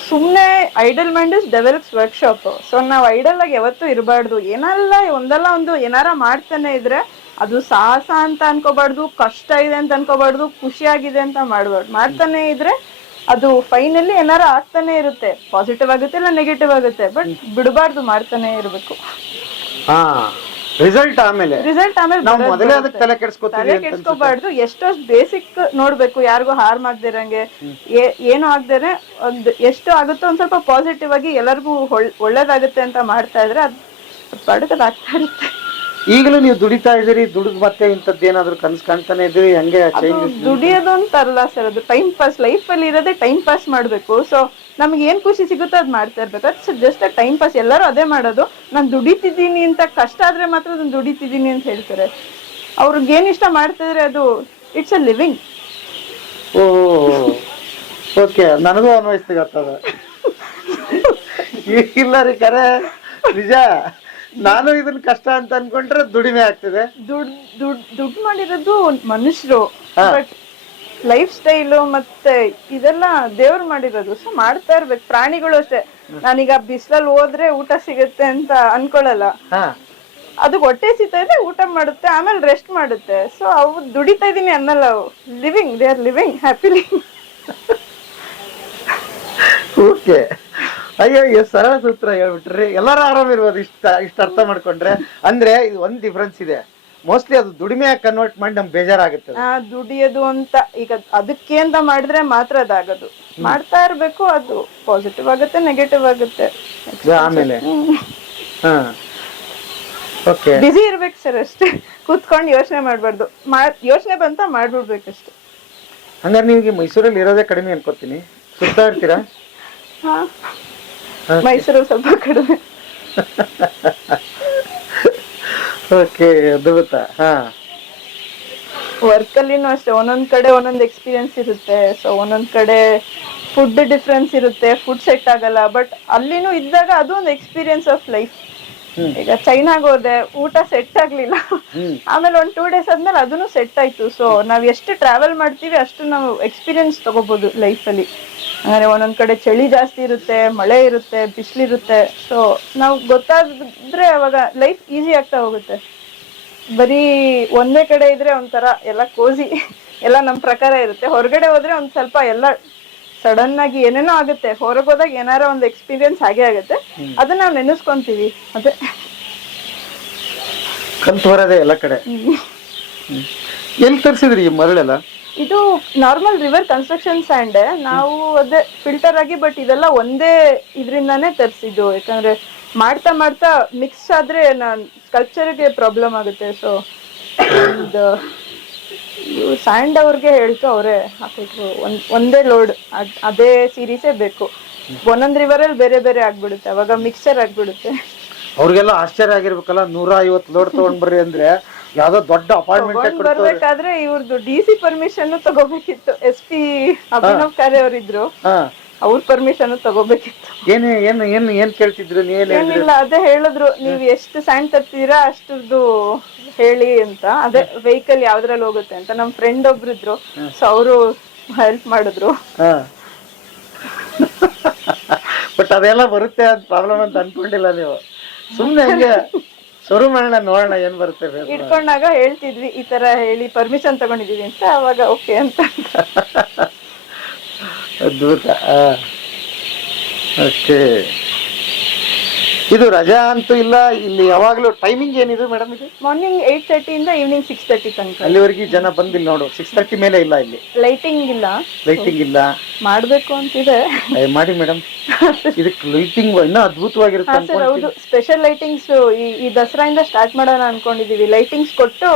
ಸುಮ್ನೆ idle mind is develops workshop. So ನಾವು ಐಡಲ್ ಆಗಿ ಯಾವತ್ತೂ ಇರಬಾರ್ದು. ಒಂದಲ್ಲ ಒಂದು ಏನಾರ ಮಾಡ್ತಾನೆ ಇದ್ರೆ ಅದು ಸಾಹಸ ಅಂತ ಅನ್ಕೋಬಾರ್ದು, ಕಷ್ಟ ಇದೆ ಅಂತ ಅನ್ಕೋಬಾರ್ದು, ಖುಷಿಯಾಗಿದೆ ಅಂತ ಮಾಡ್ಬಾರ್ದು. ಮಾಡ್ತಾನೆ ಇದ್ರೆ ಅದು ಫೈನಲಿ ಏನಾರ ಆಗ್ತಾನೆ ಇರುತ್ತೆ. ಪಾಸಿಟಿವ್ ಆಗುತ್ತೆ ಇಲ್ಲ ನೆಗೆಟಿವ್ ಆಗುತ್ತೆ, ಬಟ್ ಬಿಡಬಾರ್ದು, ಮಾಡ್ತಾನೆ ಇರ್ಬೇಕು. ರಿಸಲ್ಟ್ ಆಮೇಲೆ ನಾವು ಮೊದಲೇ ಅದಕ್ಕೆ ತಲೆ ಕೆಡ್ಸ್ಕೋಬಾರ್ದು. ಎಷ್ಟೋ ಬೇಸಿಕ್ ನೋಡ್ಬೇಕು, ಯಾರಿಗೂ ಹಾರ್ಮ್ ಆಗ್ದಿರಂಗೆ, ಏನು ಆಗ್ದೇನೆ ಒಂದು ಎಷ್ಟು ಆಗುತ್ತೋ ಒಂದ್ ಸ್ವಲ್ಪ ಪಾಸಿಟಿವ್ ಆಗಿ ಎಲ್ಲರಿಗೂ ಒಳ್ಳೇದಾಗುತ್ತೆ ಅಂತ ಮಾಡ್ತಾ ಇದ್ರೆ ಅದು ಪಡಕದ್ ಆಗ್ತಾ ಇರುತ್ತೆ. ಈಗಲೂ ನೀವು ದುಡಿತಾ ಇದ್ದೀರಿ, ದುಡಿದ್ ಮತ್ತೆ ಇಂಥದ್ದು ಏನಾದ್ರು ಕನ್ಸ್ ಕಾಣ್ತಾನೆ ಇದ್ದೀರಿ? ಹಂಗೆ ದುಡಿಯೋದು ಅಂತಲ್ಲ ಸರ್, ಅದು ಟೈಮ್ ಪಾಸ್. ಲೈಫ್ ಅಲ್ಲಿ ಇರೋದೇ ಟೈಮ್ ಪಾಸ್ ಮಾಡ್ಬೇಕು. ಸೊ ನಮ್ಗೆ ಏನ್ ಖುಷಿ ಸಿಗುತ್ತೋ ಅದ್ ಮಾಡ್ತಾ ಇರ್ಬೇಕು. ಅದು ಜಸ್ಟ್ ಟೈಮ್ ಪಾಸ್. ಎಲ್ಲರೂ ಅದೇ ಮಾಡೋದು. ನಾನು ದುಡಿತಿದ್ದೀನಿ ಅಂತ, ಕಷ್ಟ ಆದ್ರೆ ಮಾತ್ರ ಅದನ್ನ ದುಡಿತಿದ್ದೀನಿ ಅಂತ ಹೇಳ್ತಾರೆ. ಅವ್ರಿಗೆ ಏನ್ ಇಷ್ಟ ಮಾಡ್ತಿದ್ರೆ ಅದು ಇಟ್ಸ್ ಅ ಲಿವಿಂಗ್. ಓಕೆ, ನನಗೂ ಅನ್ವಯಿಸ್ತಿಗತ್ತದ. ಇಲ್ಲ ರೀ, ಕರೆ ನಿಜ. ನಾನು ಇದನ್ನ ಕಷ್ಟ ಅಂತ ಅನ್ಕೊಂಡ್ರೆ ದುಡಿಮೆ ಆಗ್ತದೆ. ದುಡ್ಡು ಮಾಡಿರೋದು ಮನುಷ್ಯರು, ಬಟ್ ಲೈಫ್ ಸ್ಟೈಲು ಮತ್ತೆ ಇದೆಲ್ಲ ದೇವ್ರು ಮಾಡಿರೋದು. ಸೊ ಮಾಡ್ತಾ ಇರ್ಬೇಕು. ಪ್ರಾಣಿಗಳು ಅಷ್ಟೇ. ನಾನೀಗ ಬಿಸಿಲಲ್ಲಿ ಹೋದ್ರೆ ಊಟ ಸಿಗುತ್ತೆ ಅಂತ ಅನ್ಕೊಳಲ್ಲ. ಅದು ಹೊಟ್ಟೆ ಸಿಗ್ತಾ ಇದೆ, ಊಟ ಮಾಡುತ್ತೆ, ಆಮೇಲೆ ರೆಸ್ಟ್ ಮಾಡುತ್ತೆ. ಸೊ ಅವು ದುಡಿತಾ ಇದೀನಿ ಅನ್ನಲ್ಲ. Living, they are living happily. Okay. ಅಯ್ಯೋ, ಎಷ್ಟು ಸರಳ ಸೂತ್ರ ಹೇಳ್ಬಿಟ್ರಿ. ಎಲ್ಲರೂ ಆರಾಮಿರ್ಬೋದು ಇಷ್ಟ ಅರ್ಥ ಮಾಡ್ಕೊಂಡ್ರೆ. ಅಂದ್ರೆ ಇದು ಒಂದ್ ಡಿಫ್ರೆನ್ಸ್ ಇದೆ. ಮೋಸ್ಟ್ಲಿ ಅದು ದುಡಿಮೆ ಕನ್ವರ್ಟ್ ಮಾಡಿ ನಮ್ಗೆ ಬೇಜಾರಾಗುತ್ತೆ. ದುಡಿಯೋದು ಅಂತ ಈಗ ಅದಕ್ಕೆ ಅಂತ ಮಾಡಿದ್ರೆ ಮಾತ್ರ ಅದಾಗೋದು. ಮಾಡ್ತಾ ಇರ್ಬೇಕು. ಅದು ಪಾಸಿಟಿವ್ ಆಗುತ್ತೆ, ನೆಗೆಟಿವ್ ಆಗುತ್ತೆ. ಆಮೇಲೆ ಬಿಸಿ ಇರ್ಬೇಕು ಸರ್, ಅಷ್ಟೇ. ಕೂತ್ಕೊಂಡು ಯೋಚನೆ ಮಾಡ್ಬಾರ್ದು. ಯೋಚನೆ ಬಂತ ಮಾಡ್ಬಿಡ್ಬೇಕಷ್ಟೆ. ಹಂಗಾರೆ ನಿಮ್ಗೆ ಮೈಸೂರಲ್ಲಿ ಇರೋದೇ ಕಡಿಮೆ ಅನ್ಕೋತೀನಿ. ಸುತ್ತಾ ಇರ್ತೀರಾ? ಮೈಸೂರಲ್ಲಿ ಸ್ವಲ್ಪ ಕಡಿಮೆ. ಓಕೆ, ಅದ್ಭುತ. ವರ್ಕ್ ಅಲ್ಲಿನೂ ಅಷ್ಟೇ, ಒಂದೊಂದ್ ಕಡೆ ಒಂದೊಂದ್ ಎಕ್ಸ್ಪೀರಿಯನ್ಸ್ ಇರುತ್ತೆ. ಸೊ ಒಂದೊಂದ್ ಕಡೆ ಫುಡ್ ಡಿಫ್ರೆನ್ಸ್ ಇರುತ್ತೆ, ಫುಡ್ ಸೆಟ್ ಆಗಲ್ಲ. ಬಟ್ ಅಲ್ಲಿನೂ ಇದ್ದಾಗ ಅದು ಒಂದು ಎಕ್ಸ್ಪೀರಿಯನ್ಸ್ ಆಫ್ ಲೈಫ್. ಈಗ ಚೈನಾಗ ಹೋದೆ, ಊಟ ಸೆಟ್ ಆಗ್ಲಿಲ್ಲ. ಆಮೇಲೆ 1-2 days ಆದ್ಮೇಲೆ ಅದನ್ನು ಸೆಟ್ ಆಯ್ತು. ಸೊ ನಾವ್ ಎಷ್ಟು ಟ್ರಾವೆಲ್ ಮಾಡ್ತೀವಿ ಅಷ್ಟು ನಾವು ಎಕ್ಸ್ಪೀರಿಯನ್ಸ್ ತಗೋಬಹುದು ಲೈಫ್ ಅಲ್ಲಿ. ಅಂದ್ರೆ ಒಂದೊಂದ್ ಕಡೆ ಚಳಿ ಜಾಸ್ತಿ ಇರುತ್ತೆ, ಮಳೆ ಇರುತ್ತೆ, ಬಿಸಿಲಿರುತ್ತೆ. ಸೊ ನಾವು ಗೊತ್ತಾದ್ರೆ ಅವಾಗ ಲೈಫ್ ಈಸಿ ಆಗ್ತಾ ಹೋಗುತ್ತೆ. ಬರೀ ಒಂದೇ ಕಡೆ ಇದ್ರೆ ಒಂಥರ ಎಲ್ಲ ಕೋಸಿ, ಎಲ್ಲ ನಮ್ ಪ್ರಕಾರ ಇರುತ್ತೆ. ಹೊರಗಡೆ ಹೋದ್ರೆ ಒಂದ್ ಸ್ವಲ್ಪ ಎಲ್ಲ ಸಡನ್ ಆಗಿ ಏನೇನೋ ಆಗುತ್ತೆ. ಹೊರಗೆ ಹೋದಾಗ ಏನಾರ ಒಂದು ಎಕ್ಸ್ಪೀರಿಯನ್ಸ್ ಆಗೇ ಆಗುತ್ತೆ. ಅದನ್ನ ನಾವು ನೆನೆಸ್ಕೊಂತೀವಿ. ಅದೇ ಕಲ್ತು ಬರೋದೇ ಎಲ್ಲ ಕಡೆ. ಎಲ್ಲಿ ತರಿಸಿದ್ರಿ ಈ ಮರಳೆಲ್ಲ? ಇದು ನಾರ್ಮಲ್ ರಿವರ್ ಕನ್ಸ್ಟ್ರಕ್ಷನ್ ಸ್ಯಾಂಡ್. ನಾವು ಅದೇ ಫಿಲ್ಟರ್ ಆಗಿ, ಬಟ್ ಇದೆಲ್ಲ ಒಂದೇ ಇದರಿಂದಾನೇ ತರಿಸಿದ್ದು. ಯಾಕಂದ್ರೆ ಮಾಡ್ತಾ ಮಾಡ್ತಾ ಮಿಕ್ಸ್ ಆದ್ರೆ ಸ್ಕಲ್ಪ್ಚರ್ಗೆ ಪ್ರಾಬ್ಲಮ್ ಆಗುತ್ತೆ. ಸೊ ಸ್ಯಾಂಡ್ ಅವ್ರಿಗೆ ಹೇಳ್ತು, ಅವರೇ ಹಾಕಿದ್ರು. ಒಂದೇ ಲೋಡ್ ಅದೇ ಸೀರೀಸೇ ಬೇಕು. ಒಂದೊಂದ್ ರಿವರ್ ಅಲ್ಲಿ ಬೇರೆ ಬೇರೆ ಆಗ್ಬಿಡುತ್ತೆ, ಅವಾಗ ಮಿಕ್ಸ್ಚರ್ ಆಗ್ಬಿಡುತ್ತೆ. ಅವ್ರಿಗೆಲ್ಲ ಆಶ್ಚರ್ಯ ಆಗಿರ್ಬೇಕಲ್ಲ, 150 ಲೋಡ್ ತಗೊಂಡ್ ಬರ್ರಿ ಅಂದ್ರೆ ಯಾವ್ದೋ ದೊಡ್ಡ ಅಪಾರ್ಟ್ಮೆಂಟ್ ಬರ್ಬೇಕಾದ್ರೆ ಇವ್ರದ್ದು DC ಪರ್ಮಿಷನ್ ತಗೋಬೇಕಿತ್ತು. SP ಅಭಿನವ್ ಖರೆ ಅವರಿದ್ರು, ಅವ್ರ ಪರ್ಮಿಷನ್ ತಗೋಬೇಕಿತ್ತು. ಏನ್ ಕೇಳ್ತಿದ್ರು? ಏನಿಲ್ಲ, ಅದೇ ಹೇಳಿದ್ರು, ನೀವ್ ಎಷ್ಟು ಸ್ಯಾಂಡ್ ತರ್ತೀರಾ ಅಷ್ಟದ್ದು ಹೇಳಿ ಅಂತ. ಅದೇ ವೆಹಿಕಲ್ ಯಾವ್ದ್ರಲ್ಲಿ ಹೋಗುತ್ತೆ ಅಂತ. ನಮ್ ಫ್ರೆಂಡ್ ಒಬ್ರು ಇದ್ರು, ಸೊ ಅವರು ಹೆಲ್ಪ್ ಮಾಡಿದ್ರು. ಬಟ್ ಅದೆಲ್ಲ ಬರುತ್ತೆ ಅಂತ ಪ್ರಾಬ್ಲಮ್ ಅಂತ ಅನ್ಕೊಂಡಿಲ್ಲ ನೀವು? ಸುಮ್ನೆ ಹಂಗೆ ಶುರು ಮಾಡೋಣ, ನೋಡೋಣ ಏನ್ ಬರುತ್ತೆ. ಇಟ್ಕೊಂಡಾಗ ಹೇಳ್ತಿದ್ವಿ ಈ ತರ ಹೇಳಿ ಪರ್ಮಿಷನ್ ತಗೊಂಡಿದೀವಿ ಅಂತ, ಅವಾಗ ಓಕೆ ಅಂತ. ಅದ್ಭುತ. ಓಕೆ, ಇದು ರಜಾ ಅಂತೂ ಇಲ್ಲ ಇಲ್ಲಿ, ಯಾವಾಗ್ಲೂ ಟೈಮಿಂಗ್ ಏನಿದೆ ಮೇಡಮ್ ಇದು? ಮಾರ್ನಿಂಗ್ 8:30 ಇಂದ ಈವ್ನಿಂಗ್ 6:30 ತನಕ. ಅಲ್ಲಿವರೆಗೆ ಜನ ಬಂದಿಲ್ಲ ನೋಡು, 6:30 ಮೇಲೆ ಇಲ್ಲ ಇಲ್ಲಿ. ಲೈಟಿಂಗ್ ಇಲ್ಲ, ಲೈಟಿಂಗ್ ಇಲ್ಲ. ಮಾಡ್ಬೇಕು ಅಂತಿದೆ. ಮಾಡಿ ಮೇಡಮ್, ಇದಕ್ಕೆ ಲೈಟಿಂಗ್ ಇನ್ನೂ ಅದ್ಭುತವಾಗಿರುತ್ತೆ. ಸರ್ ಹೌದು, ಸ್ಪೆಷಲ್ ಲೈಟಿಂಗ್ಸ್ ಈ ದಸರಾಯಿಂದ ಸ್ಟಾರ್ಟ್ ಮಾಡೋಣ ಅನ್ಕೊಂಡಿದೀವಿ. ಲೈಟಿಂಗ್ಸ್ ಕೊಟ್ಟು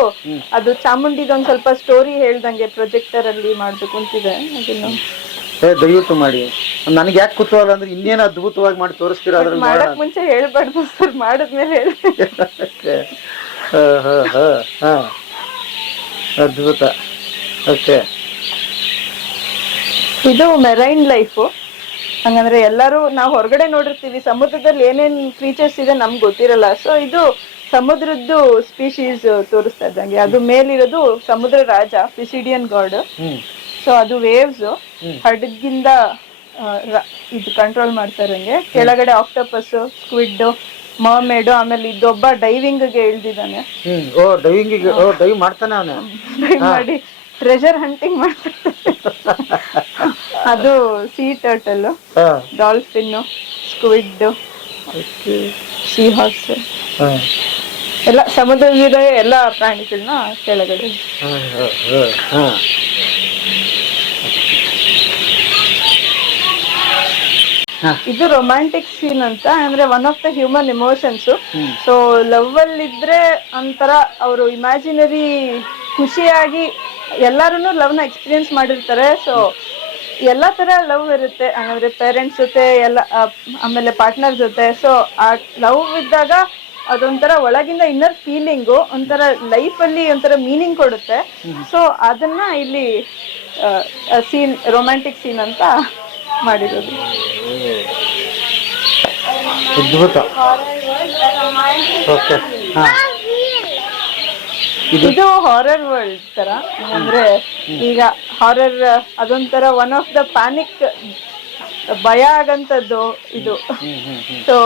ಅದು ಚಾಮುಂಡಿದ ಒಂದ್ ಸ್ವಲ್ಪ ಸ್ಟೋರಿ ಹೇಳ್ದಂಗೆ ಪ್ರೊಜೆಕ್ಟರ್ ಅಲ್ಲಿ ಮಾಡ್ಬೇಕು ಅಂತಿದೆ. ಅದನ್ನು ದಯವಿಟ್ಟು ಮಾಡಿ. ನನಗೆ ಯಾಕೆ ಕುತೂಹಲ ಅಂದ್ರೆ ಇನ್ನೇನು ಅದ್ಭುತವಾಗಿ ಮಾಡಿ ತೋರಿಸ್ತೀರಾ ಅದ್ರಲ್ಲಿ? ಮಾಡಕ್ ಮುಂಚೆ ಹೇಳ್ಬಾರ್ದು ಸರ್, ಮಾಡಿದ್ಮೇಲೆ ಹೇಳ್ತೀನಿ. ಅದ್ಭುತ. ಓಕೆ, ಇದು ಮೆರೈನ್ ಲೈಫ್. ಹಂಗಂದ್ರೆ ಎಲ್ಲರೂ ನಾವು ಹೊರಗಡೆ ನೋಡಿರ್ತೀವಿ, ಸಮುದ್ರದಲ್ಲಿ ಏನೇನ್ ಕ್ರೀಚರ್ಸ್ ಇದೆ ನಮ್ಗೆ ಗೊತ್ತಿರಲ್ಲ. ಸೊ ಇದು ಸಮುದ್ರದ್ದು ಸ್ಪೀಶೀಸ್ ತೋರಿಸ್ತಾ ಇದ್ದಂಗೆ. ಅದು ಮೇಲಿರೋದು ಸಮುದ್ರ ರಾಜ, ಫಿಸಿಡಿಯನ್ ಗಾಡ್. ಸೊ ಅದು ವೇವ್ಸ್ ಹಡಗಿಂದ ಇದು ಕಂಟ್ರೋಲ್ ಮಾಡ್ತಾರಂಗೆ. ಕೆಳಗಡೆ ಆಕ್ಟೋಪಸ್, ಸ್ಕ್ವಿಡ್, ಮರ್ಮೇಡ್, ಆಮೇಲೆ ಇದೊಬ್ಬ ಡೈವಿಂಗ್ ಗೆ ಇಳ್ದಿದ್ದಾನೆ. ಓ ಡೈವಿಂಗ್, ಓ ಡೈವ್ ಮಾಡ್ತಾನೆ ಅವನು. ಡೈವ್ ಮಾಡಿ ಟ್ರೆಜರ್ ಹಂಟಿಂಗ್ ಮಾಡ್ತಾರೆ. ಅದು sea turtle, dolphin, squid, sea horse, ಎಲ್ಲ ಸಮುದ್ರದ ಎಲ್ಲ ಪ್ರಾಣಿಗಳನ್ನ ಕೆಳಗಡೆ. ಇದು ರೊಮ್ಯಾಂಟಿಕ್ ಸೀನ್ ಅಂತ, ಅಂದ್ರೆ one of the human emotions. So love ಅಲ್ಲಿ ಇದ್ರೆ ಒಂಥರ ಅವರು ಇಮ್ಯಾಜಿನರಿ ಖುಷಿಯಾಗಿ ಎಲ್ಲಾರು ಲವ್ ನ ಎಕ್ಸ್ಪೀರಿಯನ್ಸ್ ಮಾಡಿರ್ತಾರೆ. ಸೊ ಎಲ್ಲಾ ತರ ಲವ್ ಇರುತ್ತೆ, ಹಂಗಂದ್ರೆ ಪೇರೆಂಟ್ಸ್ ಜೊತೆ ಎಲ್ಲ, ಆಮೇಲೆ ಪಾರ್ಟ್ನರ್ ಜೊತೆ. ಸೊ ಆ ಲವ್ ಇದ್ದಾಗ ಅದೊಂಥರ ಒಳಗಿಂದ ಇನ್ನರ್ ಫೀಲಿಂಗು, ಒಂಥರ ಲೈಫ್ ಅಲ್ಲಿ ಒಂಥರ ಮೀನಿಂಗ್ ಕೊಡುತ್ತೆ. ಸೊ ಅದನ್ನ ಇಲ್ಲಿ ಸೀನ್, ರೊಮ್ಯಾಂಟಿಕ್ ಸೀನ್ ಅಂತ ಮಾಡಿರೋದು. ಅದ್ಭುತ. ಓಕೆ, ಇದು ಹಾರರ್ ವರ್ಲ್ಡ್ ತರ. ಅಂದ್ರೆ ಈಗ ಹಾರರ್ ಅದೊಂಥರ ಒನ್ ಆಫ್ ದ ಪ್ಯಾನಿಕ್, ಭಯ ಆಗಂತದ್ದು ಇದು. ಸೊ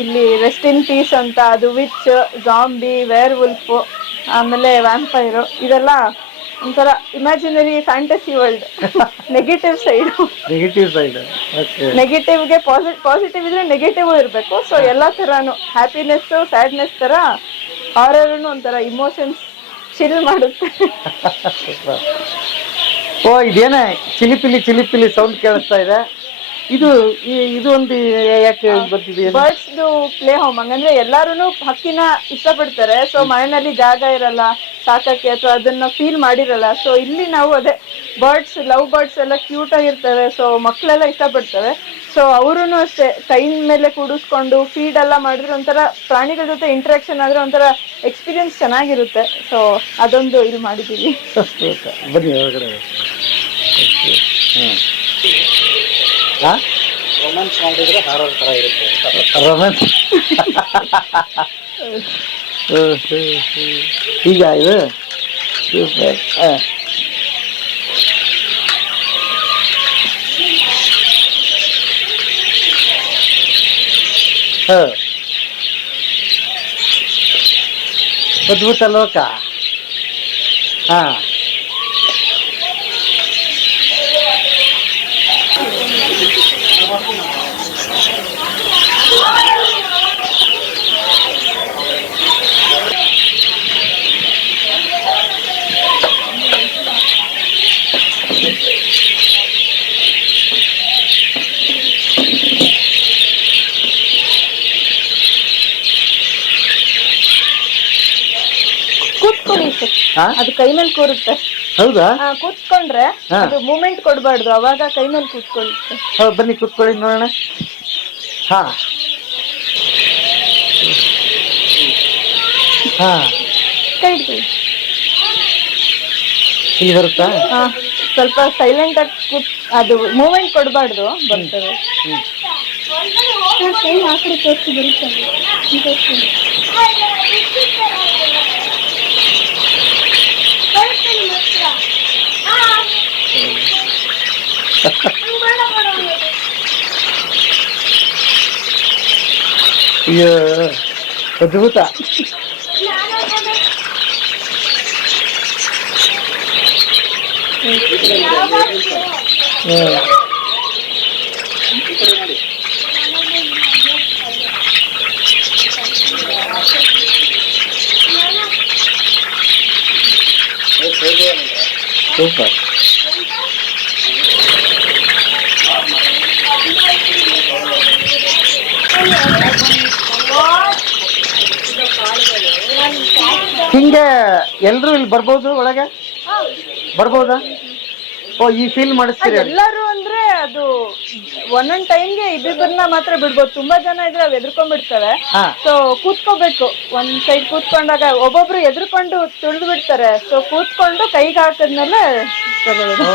ಇಲ್ಲಿ ರೆಸ್ಟ್ ಇನ್ ಪೀಸ್ ಅಂತ, ಅದು ವಿಚ್, ಜಾಂಬಿ, ವೇರ್ ವುಲ್ಫ್, ಆಮೇಲೆ ವ್ಯಾಂಪೈರ್, ಇದೆಲ್ಲ ಒಂಥರ imaginary fantasy world. Negative side, ನೆಗೆಟಿವ್ಗೆ ಪಾಸಿಟಿವ್ ಇದ್ರೆ ನೆಗೆಟಿವ್ ಇರಬೇಕು. ಸೊ ಎಲ್ಲಾ ತರಾನು ಹ್ಯಾಪಿನೆಸ್, ಸ್ಯಾಡ್ನೆಸ್ ತರ ಹಾರರ್ ಒಂಥರ ಇಮೋಷನ್ಸ್ ಚಿಲ್ ಮಾಡುತ್ತೆ. ಓ ಇದೇನ ಚಿಲಿಪಿಲಿ ಸೌಂಡ್ ಕೇಳಿಸ್ತಾ ಇದೆ. ಇದು ಒಂದು ಯಾಕೆ ಬರ್ತಿದೆ? Birds play home. ಹಂಗಂದ್ರೆ ಎಲ್ಲಾರು ಹಕ್ಕಿನ ಇಷ್ಟಪಡ್ತಾರೆ. ಸೊ ಮನೆಯಲ್ಲಿ ಜಾಗ ಇರಲ್ಲ ಸಾಕಕ್ಕೆ, ಅಥವಾ ಅದನ್ನ ಫೀಲ್ ಮಾಡಿರಲ್ಲ. ಸೊ ಇಲ್ಲಿ ನಾವು ಅದೇ ಬರ್ಡ್ಸ್, ಲವ್ ಬರ್ಡ್ಸ್ ಎಲ್ಲ ಕ್ಯೂಟ್ ಆಗಿರ್ತವೆ. ಸೊ ಮಕ್ಕಳೆಲ್ಲ ಇಷ್ಟಪಡ್ತವೆ. ಸೊ ಅವರು ಅಷ್ಟೇ ಕೈ ಮೇಲೆ ಕೂಡಿಸ್ಕೊಂಡು ಫೀಡ್ ಎಲ್ಲ ಮಾಡಿದ್ರೆ ಒಂಥರ ಪ್ರಾಣಿಗಳ ಜೊತೆ ಇಂಟ್ರಾಕ್ಷನ್ ಆದ್ರೆ ಒಂಥರ ಎಕ್ಸ್ಪೀರಿಯನ್ಸ್ ಚೆನ್ನಾಗಿರುತ್ತೆ. ಸೊ ಅದೊಂದು ಇಲ್ಲಿ ಮಾಡಿದ್ದೀವಿ. ಬನ್ನಿ ಹೊರಗಡೆ. ರೊಮ್ಯಾನ್ಸ್ ಮಾಡಿದ್ರೆ ಹಾರರ್ ತರ ಇರುತ್ತೆ. ರೊಮ್ಯಾನ್ಸ್ ಈಗ ಇದು ಅದ್ಭುತ ಲೋಕ. ಅದು ಕೈ ಮೇಲೆ ಕೂರುತ್ತೆ. ಹೌದಾ? ಕೂತ್ಕೊಂಡ್ರೆ ಅದು ಮೂಮೆಂಟ್ ಕೊಡಬಾರ್ದು, ಅವಾಗ ಕೈ ಮೇಲೆ ಕೂತ್ಕೊಳ್ಳುತ್ತೆ. ಬನ್ನಿ ಕೂತ್ಕೊಳ್ಳಿ ನೋಡೋಣ. ಕೈ ಹಿಡ್ಕೊಳ್ಳಿ. ಇಲ್ಲಿ ಬರುತ್ತಾ? ಸ್ವಲ್ಪ ಸೈಲೆಂಟ್ ಆಗಿ ಅದು ಮೂಮೆಂಟ್ ಕೊಡಬಾರ್ದು, ಬರ್ತದೆ. ಕೈ ಆ ಕಡೆ ತೋರಿಸಿ ಬರುತ್ತದೆ. ಅದ್ಭುತ. ಸೂಪರ್. ಹಿಂಗೆ ಎಲ್ರು ಇಲ್ಲಿ ಬರ್ಬೋದು, ಒಳಗೆ ಬರ್ಬೋದಾ? ಓ, ಈ ಫೀಲ್ ಮಾಡಿಸ್ತೀರಿ ಅವ್ರಿಗೆ? ಎಲ್ಲರೂ ಅಂದ್ರೆ ಅದು ಒಂದೊಂದ್ ಟೈಮ್ಗೆ ಇಬ್ಬಿಬ್ಬರನ್ನ ಮಾತ್ರ ಬಿಡ್ಬೋದು. ತುಂಬಾ ಜನ ಇದ್ರೆ ಅವ್ ಎದ್ಕೊಂಡ್ಬಿಡ್ತವೆ. ಹಾ. ಸೊ ಕೂತ್ಕೋಬೇಕು, ಒಂದ್ ಸೈಡ್ ಕೂತ್ಕೊಂಡಾಗ ಒಬ್ಬೊಬ್ರು ಎದ್ಕೊಂಡು ತುಳಿದು ಬಿಡ್ತಾರೆ. ಸೊ ಕೂತ್ಕೊಂಡು ಕೈಗೆ ಹಾಕಿದ್ಮೇಲೆ ತಗೊಳ್ಳೋದು.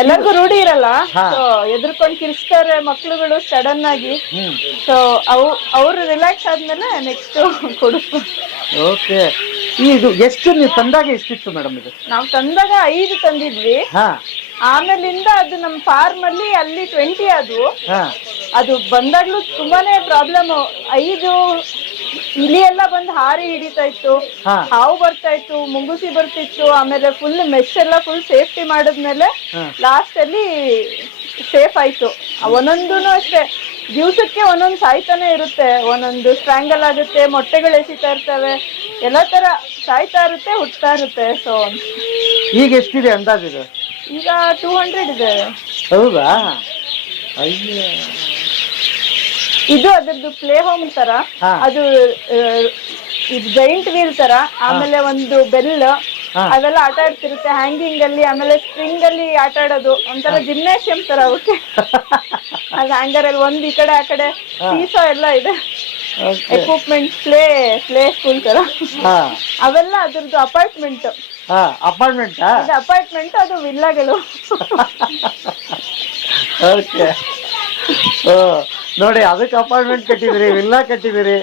ಎಲ್ಲರಿಗೂ ರೂಢಿ ಇರಲ್ಲ. ಹಾ. ಸೊ ಎದ್ರಕೊಂಡು ಕಿರ್ಸ್ತಾರೆ ಮಕ್ಳುಗಳು ಸಡನ್ ಆಗಿ. ಹ್ಮ್. ಸೊ ಅವ್ರು ರಿಲ್ಯಾಕ್ಸ್ ಆದ್ಮೇಲೆ ನೆಕ್ಸ್ಟ್ ಕೊಡಿಸ್ಬೋದು. ಓಕೆ. ಇದು ಎಷ್ಟು ನೀವು ತಂದಾಗ ಎಷ್ಟಿತ್ತು ಮೇಡಮ್ ಇದು? ನಾವ್ ತಂದಾಗ 5 ತಂದಿದ್ವಿ. ಹಾ. ಆಮೇಲಿಂದ ಅದು ನಮ್ಮ ಫಾರ್ಮ್ ಅಲ್ಲಿ 20 ಆದ್ವು. ಹಾ. ಅದು ಬಂದಾಗ್ಲೂ ತುಂಬಾನೇ ಪ್ರಾಬ್ಲಮ್. 5 ಇಲಿ ಎಲ್ಲ ಬಂದು ಹಾರಿ ಹಿಡಿತಾ ಇತ್ತು, ಹಾ. ಹಾವು ಬರ್ತಾ ಇತ್ತು, ಮುಂಗುಸಿ ಬರ್ತಿತ್ತು. ಆಮೇಲೆ ಫುಲ್ ಮೆಶ್ ಎಲ್ಲ ಫುಲ್ ಸೇಫ್ಟಿ ಮಾಡಿದ್ಮೇಲೆ ಹಾ. ಲಾಸ್ಟ್ ಅಲ್ಲಿ ಸೇಫ್ ಆಯ್ತು. ಒಂದೊಂದು ಅಷ್ಟೇ, ದಿವ್ಸಕ್ಕೆ ಒಂದೊಂದು ಸಾಯ್ತಾನೆ ಇರುತ್ತೆ. ಒಂದೊಂದು ಸ್ಟ್ರಾಂಗಲ್ ಆಗುತ್ತೆ, ಮೊಟ್ಟೆಗಳು ಎಸಿತಾ ಇರ್ತವೆ, ಎಲ್ಲ ತರ ಸಾಯ್ತಾ ಇರುತ್ತೆ, ಹುಟ್ತಾ ಇರುತ್ತೆ. ಸೊ ಈಗ ಎಷ್ಟಿದೆ ಅಂದಾಜಿದೆ? ಈಗ 200 ಇದೆ. ಹೌದಾ? ಅಯ್ಯ. ಇದು ಅದರದ್ದು ಪ್ಲೇ ಹೋಮ್ ತರ. ಹಾ. ಅದು ಇದು ಜೈಂಟ್ ವೀಲ್ ತರ. ಆಮೇಲೆ ಒಂದು ಬೆಲ್, ಹಾ. ಅವೆಲ್ಲ ಆಟ ಆಡ್ತಿರುತ್ತೆ ಹ್ಯಾಂಗಿಂಗ್ ಅಲ್ಲಿ. ಆಮೇಲೆ ಸ್ಪ್ರಿಂಗ್ ಅಲ್ಲಿ ಆಟ ಆಡೋದು ಒಂಥರ ಜಿಮ್ನೇಶಿಯಂ ತರ ಅವಕ್ಕೆ. ಅದು ಹ್ಯಾಂಗರ್ ಅಲ್ಲಿ ಒಂದ್ ಈ ಕಡೆ ಆ ಕಡೆ ಸೀಸೋ ಎಲ್ಲ ಇದೆ. ಎಕ್ವಿಪ್ಮೆಂಟ್ ಪ್ಲೇ ಸ್ಕೂಲ್ ತರ. ಹಾ. ಅವೆಲ್ಲ ಅದ್ರದ್ದು ಅಪಾರ್ಟ್ಮೆಂಟ್. ಹಾ, ಅಪಾರ್ಟ್ಮೆಂಟ್. ಇದು ಅಪಾರ್ಟ್ಮೆಂಟ್, ಅದು ವಿಲ್ಲಾಗಳು. ಓಕೆ. ಓ, ನೋಡಿ, ಅದಕ್ಕೆ ಅಪಾರ್ಟ್ಮೆಂಟ್ ಕಟ್ಟಿದಿರಿ, ವಿಲ್ಲಾ ಕಟ್ಟಿದಿರಿ.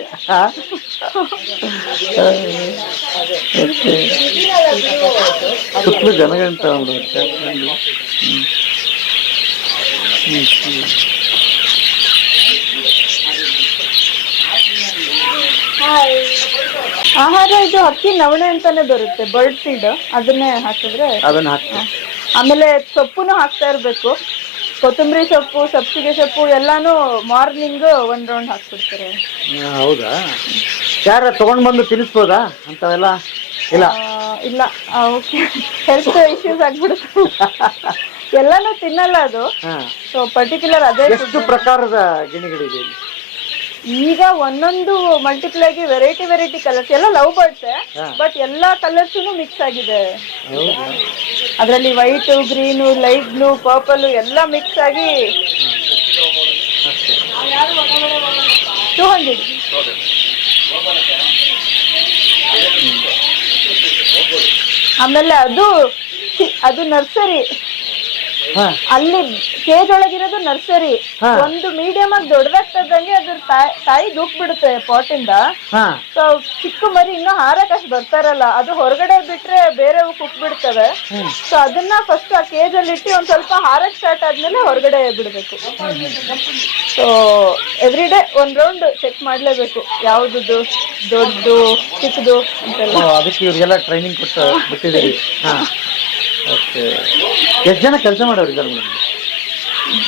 ಸುತ್ತಲೂ ಜನಗಂಟ ಆಹಾರ ಇದು ಹಕ್ಕಿ ನವಣೆ ಅಂತಾನೆ ಬರುತ್ತೆ, ಬರ್ಡ್ ಫೀಡ್. ಅದನ್ನೇ ಹಾಕಿದ್ರೆ ಅದನ್ನ ಹಾಕ್ತೀವಿ. ಆಮೇಲೆ ಸೊಪ್ಪುನು ಹಾಕ್ತಾ ಇರ್ಬೇಕು. ಕೊತ್ತಂಬರಿ ಸೊಪ್ಪು, ಸಬ್ಸಿಗೆ ಸೊಪ್ಪು ಎಲ್ಲಾನು ಮಾರ್ನಿಂಗ್ 1 ರೌಂಡ್ ಹಾಕ್ಬಿಡ್ತಾರೆ. ಹೌದಾ? ಯಾರ ತಗೊಂಡ್ ಬಂದು ತಿನ್ನಿಸ್ಬೋದಾ ಅಂತವೆಲ್ಲ? ಇಲ್ಲ. ಇಲ್ಲ, ಓಕೆ. ಹೆಲ್ತ್ ಇಶ್ಯೂಸ್ ಆಗ್ಬಿಡುತ್ತೆ. ಎಲ್ಲಾನು ತಿನ್ನಲ್ಲ ಅದು. ಹಾ. ಸೊ ಪರ್ಟಿಕ್ಯುಲರ್ ಅದೇ. ಎಷ್ಟು ಪ್ರಕಾರದ ಗಿಣಿಗಳಿದೆ ಇಲ್ಲಿ? ಈಗ ಒಂದೊಂದು ಮಲ್ಟಿಪ್ಲೈಗೆ ವೆರೈಟಿ ಕಲರ್ಸ್. ಎಲ್ಲ ಲವ್ ಬರ್ಡ್ಸ್, ಬಟ್ ಎಲ್ಲಾ ಕಲರ್ಸ್ ಮಿಕ್ಸ್ ಆಗಿದೆ. ಅದರಲ್ಲಿ white, green, light blue, purple ಎಲ್ಲ ಮಿಕ್ಸ್ ಆಗಿ 200. ಆಮೇಲೆ ಅದು ನರ್ಸರಿ. ಅಲ್ಲಿ ಕೇಜ್ ಒಳಗಿರೋದು ನರ್ಸರಿ. ಒಂದು ಮೀಡಿಯಂ ಆಗಿ ದೊಡ್ಡದಾಗ್ತದಂಗೆ ಅದ್ರ ತಾಯಿ ದೂಕ್ ಬಿಡುತ್ತೆ ಪಾಟ್ ಇಂದ. ಸೊ ಚಿಕ್ಕ ಮರಿ ಇನ್ನೂ ಹಾರಕ್ ಅಷ್ಟು ಬರ್ತಾರಲ್ಲ, ಅದು ಹೊರಗಡೆ ಬಿಟ್ರೆ ಬೇರೆ ಕುಕ್ ಬಿಡ್ತವೆ. ಸೊ ಅದನ್ನ ಫಸ್ಟ್ ಆ ಕೇಜ್ ಅಲ್ಲಿ ಇಟ್ಟು ಒಂದ್ ಸ್ವಲ್ಪ ಹಾರಕ್ ಸ್ಟಾರ್ಟ್ ಆದ್ಮೇಲೆ ಹೊರಗಡೆ ಬಿಡ್ಬೇಕು. So every day 1 round check ಮಾಡ್ಲೇಬೇಕು, ಯಾವ್ದು ದೊಡ್ಡದು ಚಿಕ್ಕದು ಅಂತೆಲ್ಲ. ಅದಕ್ಕೆ ಇವ್ರಿಗೆಲ್ಲ ಟ್ರೈನಿಂಗ್ ಕೊಟ್ಟು ಬಿಟ್ಟಿದ್ದೀರಿ. ಓಕೆ. ಎಷ್ಟು ಜನ ಕೆಲಸ ಮಾಡೋರು ಇದ್ದಾರೆ ಮೇಡಮ್?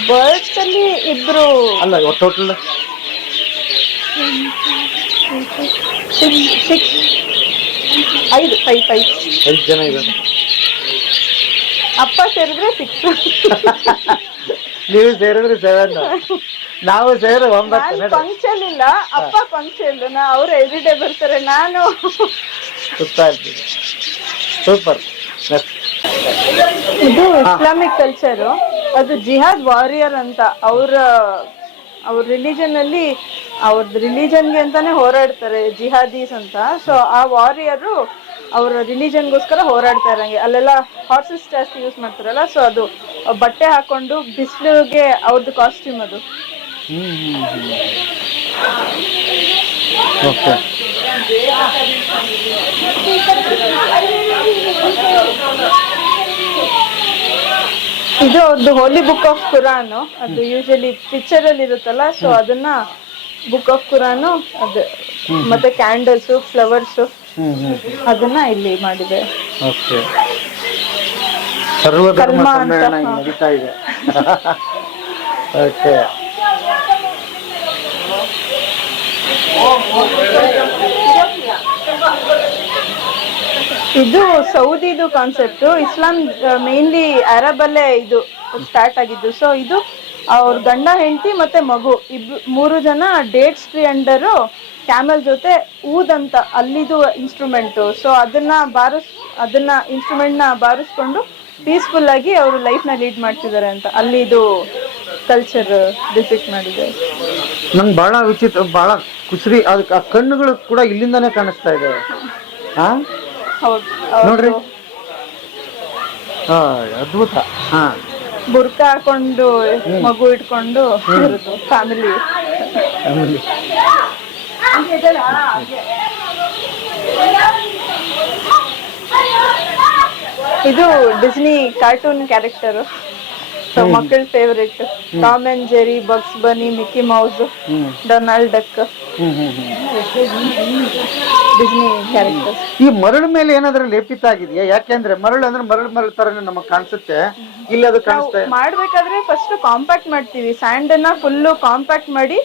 ಬರ್ಡ್ಸ್ ಅಲ್ಲಿ 2. ಅಲ್ಲ, ಟೋಟಲ್ 5 ಜನ ಇದ್ದಾರೆ. ಅಪ್ಪ ಸೇರಿದ್ರೆ 6. ನೀವು ಸೇರಿದ್ರೆ 7, ನಾವು ಸೇರಿದ್ರೆ 9. ಪಂಕ್ಚಲ್ ಇಲ್ಲ, ಅಪ್ಪ ಪಂಕ್ಚಲ್. ಅವ್ರು ಎವ್ರಿ ಡೇ ಬರ್ತಾರೆ, ನಾನು ಸುತ್ತಾ ಇರ್ತೀವಿ. ಸೂಪರ್. ಇದು ಇಸ್ಲಾಮಿಕ್ ಕಲ್ಚರ್. ಅದು ಜಿಹಾದ್ ವಾರಿಯರ್ ಅಂತ. ಅವ್ರ ರಿಲಿಜನ್ ಅಲ್ಲಿ ಅವ್ರದ್ದು ರಿಲಿಜನ್ಗೆ ಅಂತಾನೆ ಹೋರಾಡ್ತಾರೆ, ಜಿಹಾದೀಸ್ ಅಂತ. ಸೊ ಆ ವಾರಿಯರು ಅವ್ರ ರಿಲಿಜನ್ಗೋಸ್ಕರ ಹೋರಾಡ್ತಾ ಇರಂಗೆ. ಅಲ್ಲೆಲ್ಲ ಹಾರ್ಸಸ್ ಜಾಸ್ತಿ ಯೂಸ್ ಮಾಡ್ತಾರಲ್ಲ. ಸೊ ಅದು ಬಟ್ಟೆ ಹಾಕೊಂಡು ಬಿಸಿಲಿಗೆ ಅವ್ರದ್ದು ಕಾಸ್ಟ್ಯೂಮ್ ಅದು. ಓಕೆ. ಇದು ಅವ್ರದ್ದು ಹೋಲಿ ಬುಕ್ ಆಫ್ ಕುರಾನ್. ಅದು ಯೂಶಲಿ ಪಿಕ್ಚರ್ ಅಲ್ಲಿ ಇರುತ್ತಲ್ಲ. ಸೊ ಅದನ್ನ ಬುಕ್ ಆಫ್ ಕುರಾನು ಅದು ಮತ್ತೆ ಕ್ಯಾಂಡಲ್ಸ್ ಫ್ಲವರ್ಸ್ ಅದನ್ನ ಇಲ್ಲಿ ಮಾಡಿದೆ. ಓಕೆ, ಸರ್ವಧರ್ಮ ಕಲ್ಮ ಅಂತ, ಸಮ್ಮೇಳನ ಇಲ್ಲಿ ನಡೀತಾ ಇದೆ. ಓಕೆ, ಇದು ಸೌದಿದು ಕಾನ್ಸೆಪ್ಟ್. ಇಸ್ಲಾಂ ಮೇನ್ಲಿ ಅರಬ್ ಅಲ್ಲೇ ಇದು ಸ್ಟಾರ್ಟ್ ಆಗಿದ್ದು. ಸೊ ಇದು ಅವ್ರ ಗಂಡ ಹೆಂಡತಿ ಮತ್ತೆ ಮಗು ಮೂರು ಜನ ಡೇಟ್ಸ್ ಟ್ರೀ ಅಂಡರ್ ಕ್ಯಾಮಲ್ ಜೊತೆ ಊದ್ ಅಂತ ಅಲ್ಲಿದು ಇನ್ಸ್ಟ್ರೂಮೆಂಟ್. ಸೊ ಅದನ್ನ ಇನ್ಸ್ಟ್ರೂಮೆಂಟ್ ನ ಬಾರಿಸ್ಕೊಂಡು ಪೀಸ್ಫುಲ್ ಆಗಿ ಅವರು ಲೈಫ್ ನ ಲೀಡ್ ಮಾಡ್ತಿದ್ದಾರೆ ಅಂತ ಅಲ್ಲಿದು ಕಲ್ಚರ್ ಡಿಪಿಕ್ಟ್ ಮಾಡಿದ್ದಾರೆ. ನಂಗೆ ಬಹಳ ವಿಚಿತ್ರ, ಬಹಳ ಕುಸ್ರಿ. ಅದಕ್ಕೆ ಆ ಕಣ್ಣುಗಳು ಕೂಡ ಇಲ್ಲಿಂದಾನೇ ಕಾಣಿಸ್ತಾ ಇದೆ. ಹಾ ಹೌದು, ನೋಡ್ರಿ, ಅದ್ಭುತ. ಹಾ, ಬುರ್ಕಾ ಹಾಕೊಂಡು ಮಗು ಇಟ್ಕೊಂಡು ಫ್ಯಾಮಿಲಿ. ಇದು ಡಿಸ್ನಿ ಕಾರ್ಟೂನ್ ಕ್ಯಾರೆಕ್ಟರ್, ಮಕ್ಕಳ favourite. Tom and Jerry, bugs Bani, Mickey Mouse, Donald duck, Disney character. ಈ ಮರಳು ಮೇಲೆ ಏನಾದ್ರೂ ಲೇಪಿತ ಆಗಿದೆಯಾ? ಯಾಕೆಂದ್ರೆ ಮರಳು ಅಂದ್ರೆ ಮರಳು ತರನೇ ನಮಗ್ ಕಾಣಿಸುತ್ತೆ, ಇಲ್ಲಿ ಅದು ಕಾಣಿಸ್ತಾ ಇದೆ. ಮಾಡ್ಬೇಕಾದ್ರೆ ಫಸ್ಟ್ ಕಾಂಪ್ಯಾಕ್ಟ್ ಮಾಡ್ತೀವಿ. ಸ್ಯಾಂಡ್ ಅನ್ನ ಫುಲ್ಲು ಕಾಂಪ್ಯಾಕ್ಟ್ ಮಾಡಿ,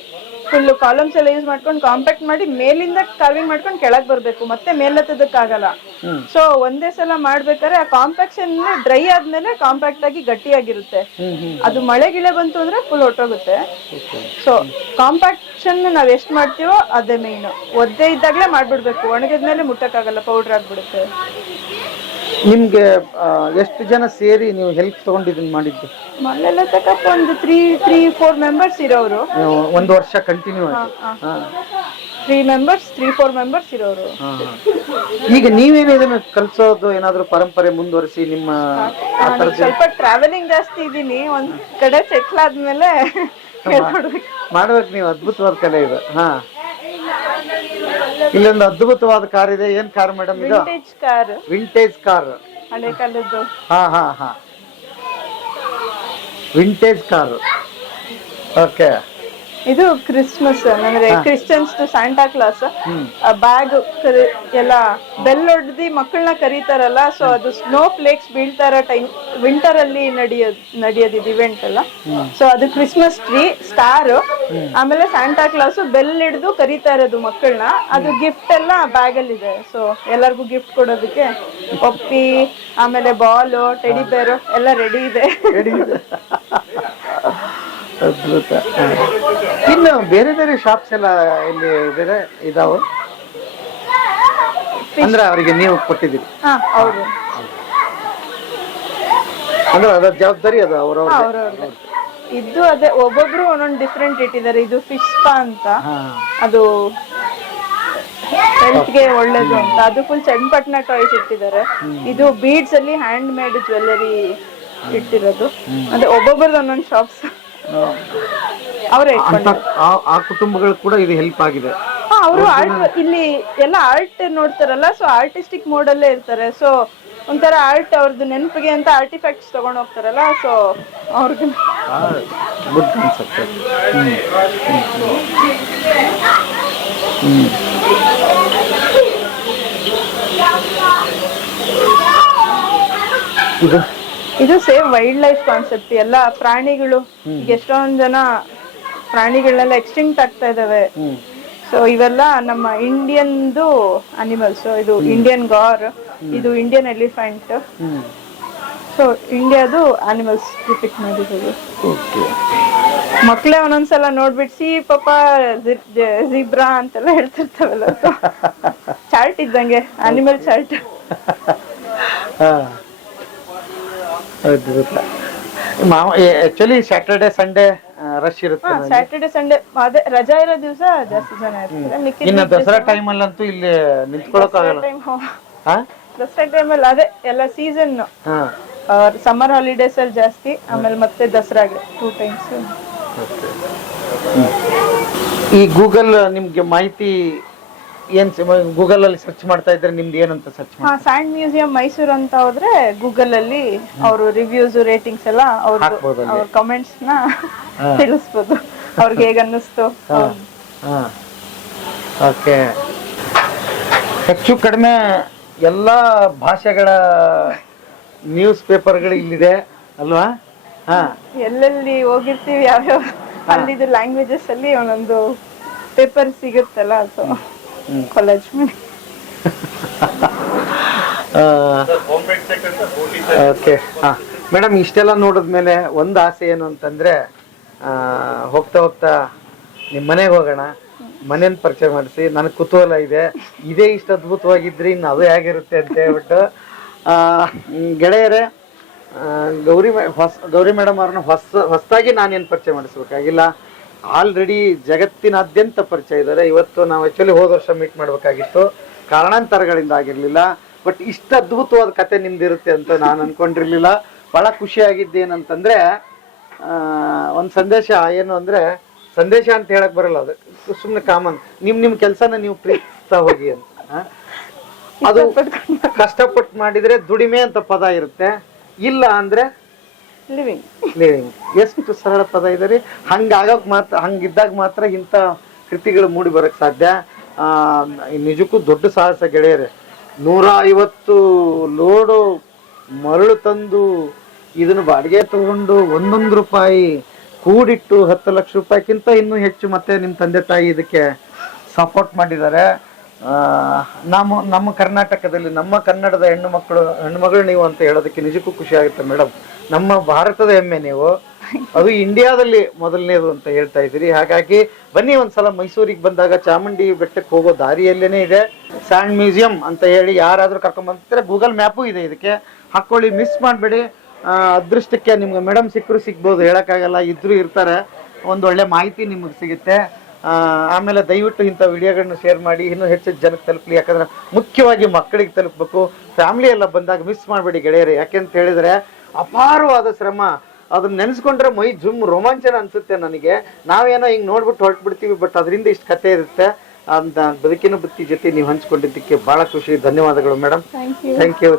ಫುಲ್ ಕಾಲಮ್ಸ್ ಎಲ್ಲ ಯೂಸ್ ಮಾಡ್ಕೊಂಡು ಕಾಂಪ್ಯಾಕ್ಟ್ ಮಾಡಿ ಮೇಲಿಂದ ಕಾರ್ವಿಂಗ್ ಮಾಡ್ಕೊಂಡು ಕೆಳಗ್ ಬರ್ಬೇಕು, ಮತ್ತೆ ಮೇಲೆತ್ತದಕ್ಕಾಗಲ್ಲ. ಸೊ ಒಂದೇ ಸಲ ಮಾಡ್ಬೇಕಾದ್ರೆ ಆ ಕಾಂಪ್ಯಾಕ್ಷನ್ ಡ್ರೈ ಆದ್ಮೇಲೆ ಕಾಂಪ್ಯಾಕ್ಟ್ ಆಗಿ ಗಟ್ಟಿಯಾಗಿರುತ್ತೆ. ಅದು ಮಳೆ ಗಿಳೆ ಬಂತು ಅಂದ್ರೆ ಫುಲ್ ಹೊಟ್ಟೋಗುತ್ತೆ. ಸೊ ಕಾಂಪ್ಯಾಕ್ಷನ್ ನಾವ್ ಎಷ್ಟ್ ಮಾಡ್ತೀವೋ ಅದೇ ಮೇನ್. ಒದ್ದೆ ಇದ್ದಾಗ್ಲೇ ಮಾಡ್ಬಿಡ್ಬೇಕು, ಒಣಗಿದ್ಮೇಲೆ ಮುಟ್ಟಕ್ಕಾಗಲ್ಲ, ಪೌಡರ್ ಆಗ್ಬಿಡುತ್ತೆ. ನಿಮ್ಗೆ ಎಷ್ಟು ಜನ ಸೇರಿ ನೀವು ಹೆಲ್ಪ್ ತಗೊಂಡು ಇದನ್ನ ಮಾಡಿದ್ದು? ಮನೆಲ್ಲ ತಕಪ್ಪ ಒಂದು 3-4 ಮೆಂಬರ್ಸ್ ಇರೋರು. ಒಂದು ವರ್ಷ ಕಂಟಿನ್ಯೂ ಆಗಿ 3-4 ಮೆಂಬರ್ಸ್ ಇರೋರು. ಈಗ ನೀವೇನು ಇದನ್ನ ಕಲ್ಸೋದು ಏನಾದ್ರು ಪರಂಪರೆ ಮುಂದುವರಿಸಿ ನಿಮ್ಮ? ಸ್ವಲ್ಪ ಟ್ರಾವೆಲಿಂಗ್ ಜಾಸ್ತಿ ಇದೀನಿ, ಒಂದ್ ಕಡೆ ಸೆಟ್ಲ್ ಆದ್ಮೇಲೆ ಮಾಡ್ಬೇಕು. ನೀವು ಅದ್ಭುತವಾದ ಕಲೆ ಇದೆ. ಹಾ, ಇಲ್ಲೊಂದು ಅದ್ಭುತವಾದ ಕಾರ್ ಇದೆ. ಏನ್ ಕಾರ್ ಮೇಡಮ್ ಇದು? Vintage car. ವಿಂಟೇಜ್ ಕಾರ್, ಹಳೆ ಕಾಲದ್ದು. ಹಾ ಹಾ ಹಾ, ವಿಂಟೇಜ್ ಕಾರ್. ಓಕೆ, ಇದು ಕ್ರಿಸ್ಮಸ್ ಅಂದ್ರೆ ಕ್ರಿಶ್ಚಿಯನ್ಸ್ ಸಾಂಟಾ ಕ್ಲಾಸ್. ಬ್ಯಾಗ್ ಎಲ್ಲ ಬೆಲ್ ಹೊಡೆದಿ ಮಕ್ಕಳನ್ನ ಕರೀತಾರಲ್ಲ. ಸೊ ಅದು ಸ್ನೋ ಫ್ಲೇಕ್ಸ್ ಬೀಳ್ತಾರ ಟೈಮ್, ವಿಂಟರ್ ಅಲ್ಲಿ ನಡೆಯೋದು ಇವೆಂಟ್ ಎಲ್ಲ. ಸೊ ಅದು ಕ್ರಿಸ್ಮಸ್ ಟ್ರೀ, ಸ್ಟಾರ್, ಆಮೇಲೆ ಸಾಂಟಾ ಕ್ಲಾಸ್ ಬೆಲ್ ಹಿಡಿದು ಕರೀತಾ ಇರೋದು ಮಕ್ಕಳನ್ನ. ಅದು ಗಿಫ್ಟ್ ಎಲ್ಲ ಬ್ಯಾಗ್ ಅಲ್ಲಿ ಇದೆ. ಸೊ ಎಲ್ಲರಿಗೂ ಗಿಫ್ಟ್ ಕೊಡೋದಕ್ಕೆ ಪಪ್ಪಿ, ಆಮೇಲೆ ಬಾಲ್, ಟೆಡಿ ಬೇರ್ ಎಲ್ಲ ರೆಡಿ ಇದೆ. ಅದ್ಭುತ. ಇನ್ನು ಬೇರೆ ಬೇರೆ ಶಾಪ್ಸ್ ಎಲ್ಲ ಇಲ್ಲಿ ಇದಾವೆ ಅಂದ್ರೆ ಅವರಿಗೆ ನೀವು ಕೊಟ್ಟಿದ್ದೀರಿ? ಅವರು ಅಂದ್ರೆ ಅದರ ಜವಾಬ್ದಾರಿ ಅದು ಅವ್ರವ್ರದ್ದು ಇದ್ದು. ಅದೇ ಒಬ್ಬೊಬ್ರು ಒಂದೊಂದು ಡಿಫ್ರೆಂಟ್ ಇಟ್ಟಿದ್ದಾರೆ. ಇದು ಫಿಶ್ ಸ್ಪಾ ಅಂತ, ಅದು ಹೆಲ್ತ್ ಗೆ ಒಳ್ಳೇದು ಅಂತ, ಅದು ಫುಲ್ ಚನ್ನಪಟ್ಟಣ ಟಾಯ್ಸ್ ಇಟ್ಟಿದ್ದಾರೆ. ಇದು ಬೀಡ್ಸ್ ಅಲ್ಲಿ ಹ್ಯಾಂಡ್ ಮೇಡ್ ಜ್ಯುವೆಲ್ಲರಿ ಇಟ್ಟಿರೋದು. ಅಂದ್ರೆ ಒಬ್ಬೊಬ್ಬರದ್ದು ಒಂದೊಂದು ಶಾಪ್ಸ್ ಅವರೇ ಆ ಕುಟುಂಬಗಳು ಕೂಡ ಇದು ಹೆಲ್ಪ್ ಆಗಿದೆ. ಅವರು ಆರ್ಟ್ ಇಲ್ಲಿ ಎಲ್ಲ ಆರ್ಟ್ ನೋಡ್ತಾರಲ್ಲ. ಸೊ ಆರ್ಟಿಸ್ಟಿಕ್ ಮೋಡ್ ಅಲ್ಲೇ ಇರ್ತಾರೆ. ಸೊ ಒಂಥರ ಆರ್ಟ್ ಅವ್ರದ್ದು ನೆನಪಿಗೆ ಅಂತ ಆರ್ಟಿಫ್ಯಾಕ್ಟ್ಸ್ ತಗೊಂಡ್ ಹೋಗ್ತಾರಲ್ಲ. ಸೊ ಅವ್ರಿಗೆ ಗುಡ್ ಕಾನ್ಸೆಪ್ಟ್. ಇದು ಸೇವ್ ವೈಲ್ಡ್ ಲೈಫ್ ಕಾನ್ಸೆಪ್ಟ್. ಎಲ್ಲ ಪ್ರಾಣಿಗಳು, ಈಗ ಎಷ್ಟೊಂದ್ ಜನ ಪ್ರಾಣಿಗಳನ್ನೆಲ್ಲ ಎಕ್ಸ್ಟಿಂಕ್ಟ್ ಆಗ್ತಾ ಇದಾವೆ. ಸೊ ಇವೆಲ್ಲ ನಮ್ಮ ಇಂಡಿಯನ್ದು ಅನಿಮಲ್ಸ್. ಇದು ಇಂಡಿಯನ್ ಗಾರ್, ಇದು ಇಂಡಿಯನ್ ಎಲಿಫೆಂಟ್. ಸೊ ಇಂಡಿಯಾದು ಅನಿಮಲ್ಸ್ ಡಿಪಿಕ್ಟ್ ಮಾಡಿರೋದು. ಮಕ್ಳೇ ಒಂದೊಂದ್ಸಲ ನೋಡ್ಬಿಡ್ಸಿ ಪಾಪ ಜಿಬ್ರಾ ಅಂತೆಲ್ಲ ಹೇಳ್ತಿರ್ತಾವಲ್ಲ. ಚಾರ್ಟ್ ಇದ್ದಂಗೆ, animal chart. Actually Saturday Sunday rush ಇರುತ್ತೆ. ಸ್ಯಾಟರ್ಡೆ ಸಂಡೇ ಅದೇ ರಜಾ ಇರೋ ದಿವಸ ಜಾಸ್ತಿ ಜನ ಇರ್ತಾರೆ. ಇನ್ನು ದಸರಾ ಟೈಮ್ ಅಲ್ಲಂತೂ ಇಲ್ಲಿ ನಿಂತ್ಕೊಳ್ಳೋಕ್ಕಾಗಲ್ಲ. ದಸರಾ ಟೈಮ್ ಅಲ್ಲಿ ಅದೇ ಎಲ್ಲ ಸೀಸನ್. ಸಮ್ಮರ್ ಹಾಲಿಡೇಸ್ ಅಲ್ಲಿ ಜಾಸ್ತಿ, ಆಮೇಲೆ ಮತ್ತೆ ದಸರಾಗೆ 2 times. ಈ ಗೂಗಲ್ ನಿಮ್ಗೆ ಮಾಹಿತಿ ಏನ್ ಗೂಗಲ್ ಅಲ್ಲಿ ಸರ್ಚ್ ಮಾಡ್ತಾ ಇದ್ರೆ ನಿಮ್ದು ಏನಂತ ಸರ್ಚ್ ಮಾಡಿ? ಸ್ಯಾಂಡ್ ಮ್ಯೂಸಿಯಂ ಮೈಸೂರು ಅಂತ ಹೋದ್ರೆ ಗೂಗಲ್ ಅಲ್ಲಿ ಅವರು ರಿವ್ಯೂಸ್, ರೇಟಿಂಗ್ಸ್ ಎಲ್ಲ ಅವ್ರ ಕಮೆಂಟ್ಸ್ ನ ತಿಳಿಸ್ಬೋದು. ಅವ್ರಿಗೆ ಹೇಗ ಅನ್ನಿಸ್ತು. ಹಾ ಓಕೆ. ಹೆಚ್ಚು ಕಡಿಮೆ ಎಲ್ಲ ಭಾಷೆಗಳ ನ್ಯೂಸ್ ಪೇಪರ್ಗಳು ಇಲ್ಲಿದೆ ಅಲ್ವಾ? ಹಾ, ಎಲ್ಲೆಲ್ಲಿ ಹೋಗಿರ್ತೀವಿ ಯಾವ್ಯಾವ ಅಲ್ಲಿದು ಲ್ಯಾಂಗ್ವೇಜಸ್ ಅಲ್ಲಿ ಒಂದೊಂದು ಪೇಪರ್ ಸಿಗುತ್ತಲ್ಲ, ಸೊ ಕಾಲೇಜ್ ಓಕೆ. ಹಾ ಮೇಡಮ್, ಇಷ್ಟೆಲ್ಲ ನೋಡಿದ್ಮೇಲೆ ಒಂದು ಆಸೆ ಏನು ಅಂತಂದ್ರೆ, ಹೋಗ್ತಾ ಹೋಗ್ತಾ ನಿಮ್ಮ ಮನೆಗೆ ಹೋಗೋಣ, ಮನೇನ ಪರಿಚಯ ಮಾಡಿಸಿ. ನನಗೆ ಕುತೂಹಲ ಇದೆ, ಇದೇ ಇಷ್ಟು ಅದ್ಭುತವಾಗಿದ್ರಿ ಇನ್ನು ಅದು ಹೇಗಿರುತ್ತೆ ಅಂತ ಹೇಳ್ಬಿಟ್ಟು. ಗೆಳೆಯರೇ, ಗೌರಿ ಮೇಡಮ್ ಅವ್ರನ್ನ ಹೊಸದಾಗಿ ನಾನೇನು ಪರಿಚಯ ಮಾಡಿಸ್ಬೇಕಾಗಿಲ್ಲ, ಆಲ್ರೆಡಿ ಜಗತ್ತಿನಾದ್ಯಂತ ಪರಿಚಯ ಇದ್ದಾರೆ. ಇವತ್ತು ನಾವು ಆ್ಯಕ್ಚುಲಿ ಹೋದ ವರ್ಷ ಮೀಟ್ ಮಾಡಬೇಕಾಗಿತ್ತು, ಕಾರಣಾಂತರಗಳಿಂದ ಆಗಿರಲಿಲ್ಲ. ಬಟ್ ಇಷ್ಟು ಅದ್ಭುತವಾದ ಕತೆ ನಿಮ್ದಿರುತ್ತೆ ಅಂತ ನಾನು ಅನ್ಕೊಂಡಿರ್ಲಿಲ್ಲ. ಭಾಳ ಖುಷಿಯಾಗಿದ್ದೇನಂತಂದ್ರೆ, ಒಂದು ಸಂದೇಶ ಏನು ಅಂದರೆ, ಸಂದೇಶ ಅಂತ ಹೇಳಕ್ ಬರಲ್ಲ, ಅದು ಸುಮ್ಮನೆ ಕಾಮನ್, ನಿಮ್ಮ ಕೆಲಸನ ನೀವು ಪ್ರೀತಿಸ್ತಾ ಹೋಗಿ ಅಂತ. ಅದು ಕಷ್ಟಪಟ್ಟು ಮಾಡಿದ್ರೆ ದುಡಿಮೆ ಅಂತ ಪದ ಇರುತ್ತೆ, ಇಲ್ಲ ಅಂದ್ರೆ ಲಿವಿಂಗ್. ಎಷ್ಟು ಸರಳ ಪದ ಇದೆ ರೀ. ಹಂಗಿದ್ದಾಗ ಮಾತ್ರ ಇಂಥ ಕೃತಿಗಳು ಮೂಡಿ ಬರಕ್ ಸಾಧ್ಯ. ನಿಜಕ್ಕೂ ದೊಡ್ಡ ಸಾಹಸ ಗೆಳೆಯರೆ. 150 ಲೋಡು ಮರಳು ತಂದು ಇದನ್ನು ಬಾಡಿಗೆ ತಗೊಂಡು 1 ರೂಪಾಯಿ ಕೂಡಿಟ್ಟು 10 ಲಕ್ಷ ರೂಪಾಯಿಗಿಂತ ಇನ್ನೂ ಹೆಚ್ಚು ಮತ್ತೆ ನಿಮ್ಮ ತಂದೆ ತಾಯಿ ಇದಕ್ಕೆ ಸಪೋರ್ಟ್ ಮಾಡಿದ್ದಾರೆ. ನಮ್ಮ ಕರ್ನಾಟಕದಲ್ಲಿ ನಮ್ಮ ಕನ್ನಡದ ಹೆಣ್ಣುಮಗಳು ನೀವು ಅಂತ ಹೇಳೋದಕ್ಕೆ ನಿಜಕ್ಕೂ ಖುಷಿ ಆಗುತ್ತೆ ಮೇಡಮ್. ನಮ್ಮ ಭಾರತದ ಹೆಮ್ಮೆ ನೀವು, ಅದು ಇಂಡಿಯಾದಲ್ಲಿ ಮೊದಲನೇದು ಅಂತ ಹೇಳ್ತಾ ಇದ್ದೀರಿ. ಹಾಗಾಗಿ ಬನ್ನಿ, ಒಂದ್ಸಲ ಮೈಸೂರಿಗೆ ಬಂದಾಗ ಚಾಮುಂಡಿ ಬೆಟ್ಟಕ್ಕೆ ಹೋಗೋ ದಾರಿಯಲ್ಲೇನೆ ಇದೆ ಸ್ಯಾಂಡ್ ಮ್ಯೂಸಿಯಂ ಅಂತ ಹೇಳಿ. ಯಾರಾದ್ರೂ ಕರ್ಕೊಂಡ್ ಬಂದ್ರೆ ಗೂಗಲ್ ಮ್ಯಾಪು ಇದೆ, ಇದಕ್ಕೆ ಹಾಕೊಳ್ಳಿ, ಮಿಸ್ ಮಾಡಬೇಡಿ. ಅದೃಷ್ಟಕ್ಕೆ ನಿಮ್ಗೆ ಮೇಡಮ್ ಸಿಕ್ಕರು ಸಿಗ್ಬೋದು, ಹೇಳಕ್ಕಾಗಲ್ಲ, ಇದ್ರು ಇರ್ತಾರೆ. ಒಂದೊಳ್ಳೆ ಮಾಹಿತಿ ನಿಮಗೆ ಸಿಗುತ್ತೆ. ಆಮೇಲೆ ದಯವಿಟ್ಟು ಇಂಥ ವಿಡಿಯೋಗಳನ್ನ ಶೇರ್ ಮಾಡಿ, ಇನ್ನೂ ಹೆಚ್ಚು ಜನಕ್ಕೆ ತಲುಪಲಿ. ಯಾಕಂದ್ರೆ ಮುಖ್ಯವಾಗಿ ಮಕ್ಕಳಿಗೆ ತಲುಪಬೇಕು. ಫ್ಯಾಮಿಲಿ ಎಲ್ಲ ಬಂದಾಗ ಮಿಸ್ ಮಾಡಬೇಡಿ ಗೆಳೆಯರೆ. ಯಾಕೆಂತ ಹೇಳಿದ್ರೆ ಅಪಾರವಾದ ಶ್ರಮ, ಅದನ್ನ ನೆನೆಸ್ಕೊಂಡ್ರೆ ಮೈ ಜುಮ್ ರೋಮಾಂಚನ ಅನ್ಸುತ್ತೆ ನನಗೆ. ನಾವೇನೋ ಹಿಂಗೆ ನೋಡ್ಬಿಟ್ಟು ಹೊರಟ್ಬಿಡ್ತೀವಿ, ಬಟ್ ಅದರಿಂದ ಇಷ್ಟು ಕತೆ ಇರುತ್ತೆ ಅಂತ. ಬದುಕಿನ ಬುತ್ತಿ ಜೊತೆ ನೀವು ಹಂಚ್ಕೊಂಡಿದ್ದಕ್ಕೆ ಬಹಳ ಖುಷಿ. ಧನ್ಯವಾದಗಳು ಮೇಡಮ್.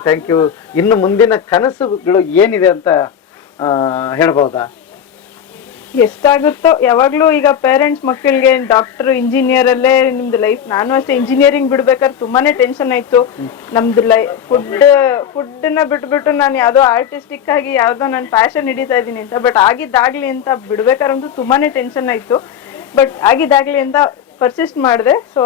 Thank you. ಇನ್ನು ಮುಂದಿನ ಕನಸುಗಳು ಏನಿದೆ ಅಂತ ಹೇಳ್ಬಹುದಾ? ಎಷ್ಟಾಗುತ್ತೋ ಯಾವಾಗ್ಲೂ. ಈಗ ಪೇರೆಂಟ್ಸ್ ಮಕ್ಕಳಿಗೆ ಡಾಕ್ಟರ್ ಇಂಜಿನಿಯರ್ ಅಲ್ಲೇ ನಿಮ್ದು ಲೈಫ್. ನಾನು ಅಷ್ಟೇ ಇಂಜಿನಿಯರಿಂಗ್ ಬಿಡ್ಬೇಕಾದ್ರೆ ತುಂಬಾನೇ ಟೆನ್ಷನ್ ಆಯ್ತು. ನಮ್ದು ಫುಡ್ ನ ಬಿಟ್ಬಿಟ್ಟು ನಾನು ಯಾವ್ದೋ ಆರ್ಟಿಸ್ಟಿಕ್ ಆಗಿ ಯಾವ್ದೋ ನನ್ನ ಪ್ಯಾಷನ್ ಹಿಡಿತಾ ಇದೀನಿ ಅಂತ. ಬಟ್ ಆಗಿದ್ದಾಗ್ಲಿ ಅಂತ ಬಿಡ್ಬೇಕಾರಂತೂ ತುಂಬಾನೇ ಟೆನ್ಷನ್ ಆಯ್ತು. ಬಟ್ ಆಗಿದ್ದಾಗ್ಲಿ ಅಂತ ಪರ್ಸಿಸ್ಟ್ ಮಾಡಿದೆ. ಸೊ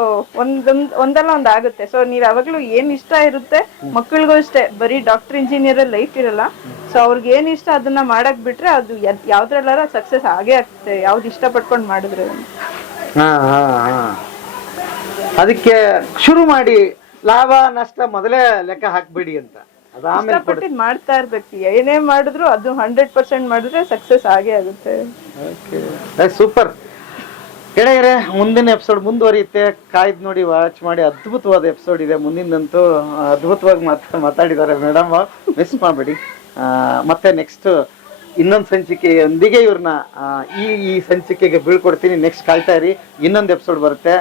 ಒಂದಲ್ಲ ಒಂದ್ ಆಗುತ್ತೆ. ಸೊ ನೀವ್ ಯಾವಾಗ್ಲೂ ಏನ್ ಇಷ್ಟ ಇರುತ್ತೆ, ಮಕ್ಕಳಿಗೂ ಅಷ್ಟೇ, ಬರೀ ಡಾಕ್ಟರ್ ಇಂಜಿನಿಯರ್ ಲೈಫ್ ಇರಲ್ಲ. ಸೊ ಅವ್ರಿಗೆ ಏನ್ ಇಷ್ಟ ಅದನ್ನ ಮಾಡಕ್ ಬಿಟ್ರೆ ಅದು ಯಾವ್ದ್ರಲ್ಲಾರ ಸಕ್ಸಸ್ ಆಗೇ ಆಗ್ತದೆ, ಯಾವ್ದು ಇಷ್ಟ ಪಟ್ಕೊಂಡ್ ಮಾಡಿದ್ರೆ. ಅದಕ್ಕೆ ಶುರು ಮಾಡಿ, ಲಾಭ ನಷ್ಟ ಮೊದಲೇ ಲೆಕ್ಕ ಹಾಕ್ಬೇಡಿ ಅಂತ. ಇಷ್ಟಪಟ್ಟಿದ್ ಮಾಡ್ತಾ ಇರ್ಬೇಕು. ಏನೇ ಮಾಡಿದ್ರು ಅದು 100% ಮಾಡಿದ್ರೆ ಸಕ್ಸಸ್ ಆಗೇ ಆಗುತ್ತೆ. ಸೂಪರ್ ಗೆಳೆಯರೆ. ಮುಂದಿನ ಎಪಿಸೋಡ್ ಮುಂದುವರಿಯುತ್ತೆ, ಕಾಯ್ದು ನೋಡಿ, ವಾಚ್ ಮಾಡಿ. ಅದ್ಭುತವಾದ ಎಪಿಸೋಡ್ ಇದೆ ಮುಂದಿನಂತೂ. ಅದ್ಭುತವಾಗಿ ಮಾತಾಡಿದ್ದಾರೆ ಮೇಡಮ್, ಮಿಸ್ ಮಾಡಬೇಡಿ. ಮತ್ತೆ ನೆಕ್ಸ್ಟ್ ಇನ್ನೊಂದು ಸಂಚಿಕೆಯೊಂದಿಗೆ ಇವ್ರನ್ನ ಈ ಸಂಚಿಕೆಗೆ ಬೀಳ್ಕೊಡ್ತೀನಿ. ನೆಕ್ಸ್ಟ್ ಕಾಯ್ತಾ ಇರಿ, ಇನ್ನೊಂದು ಎಪಿಸೋಡ್ ಬರುತ್ತೆ.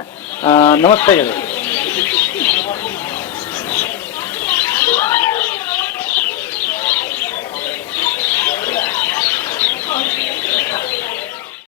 ನಮಸ್ತೆ ಗೆಳೆಯರೆ.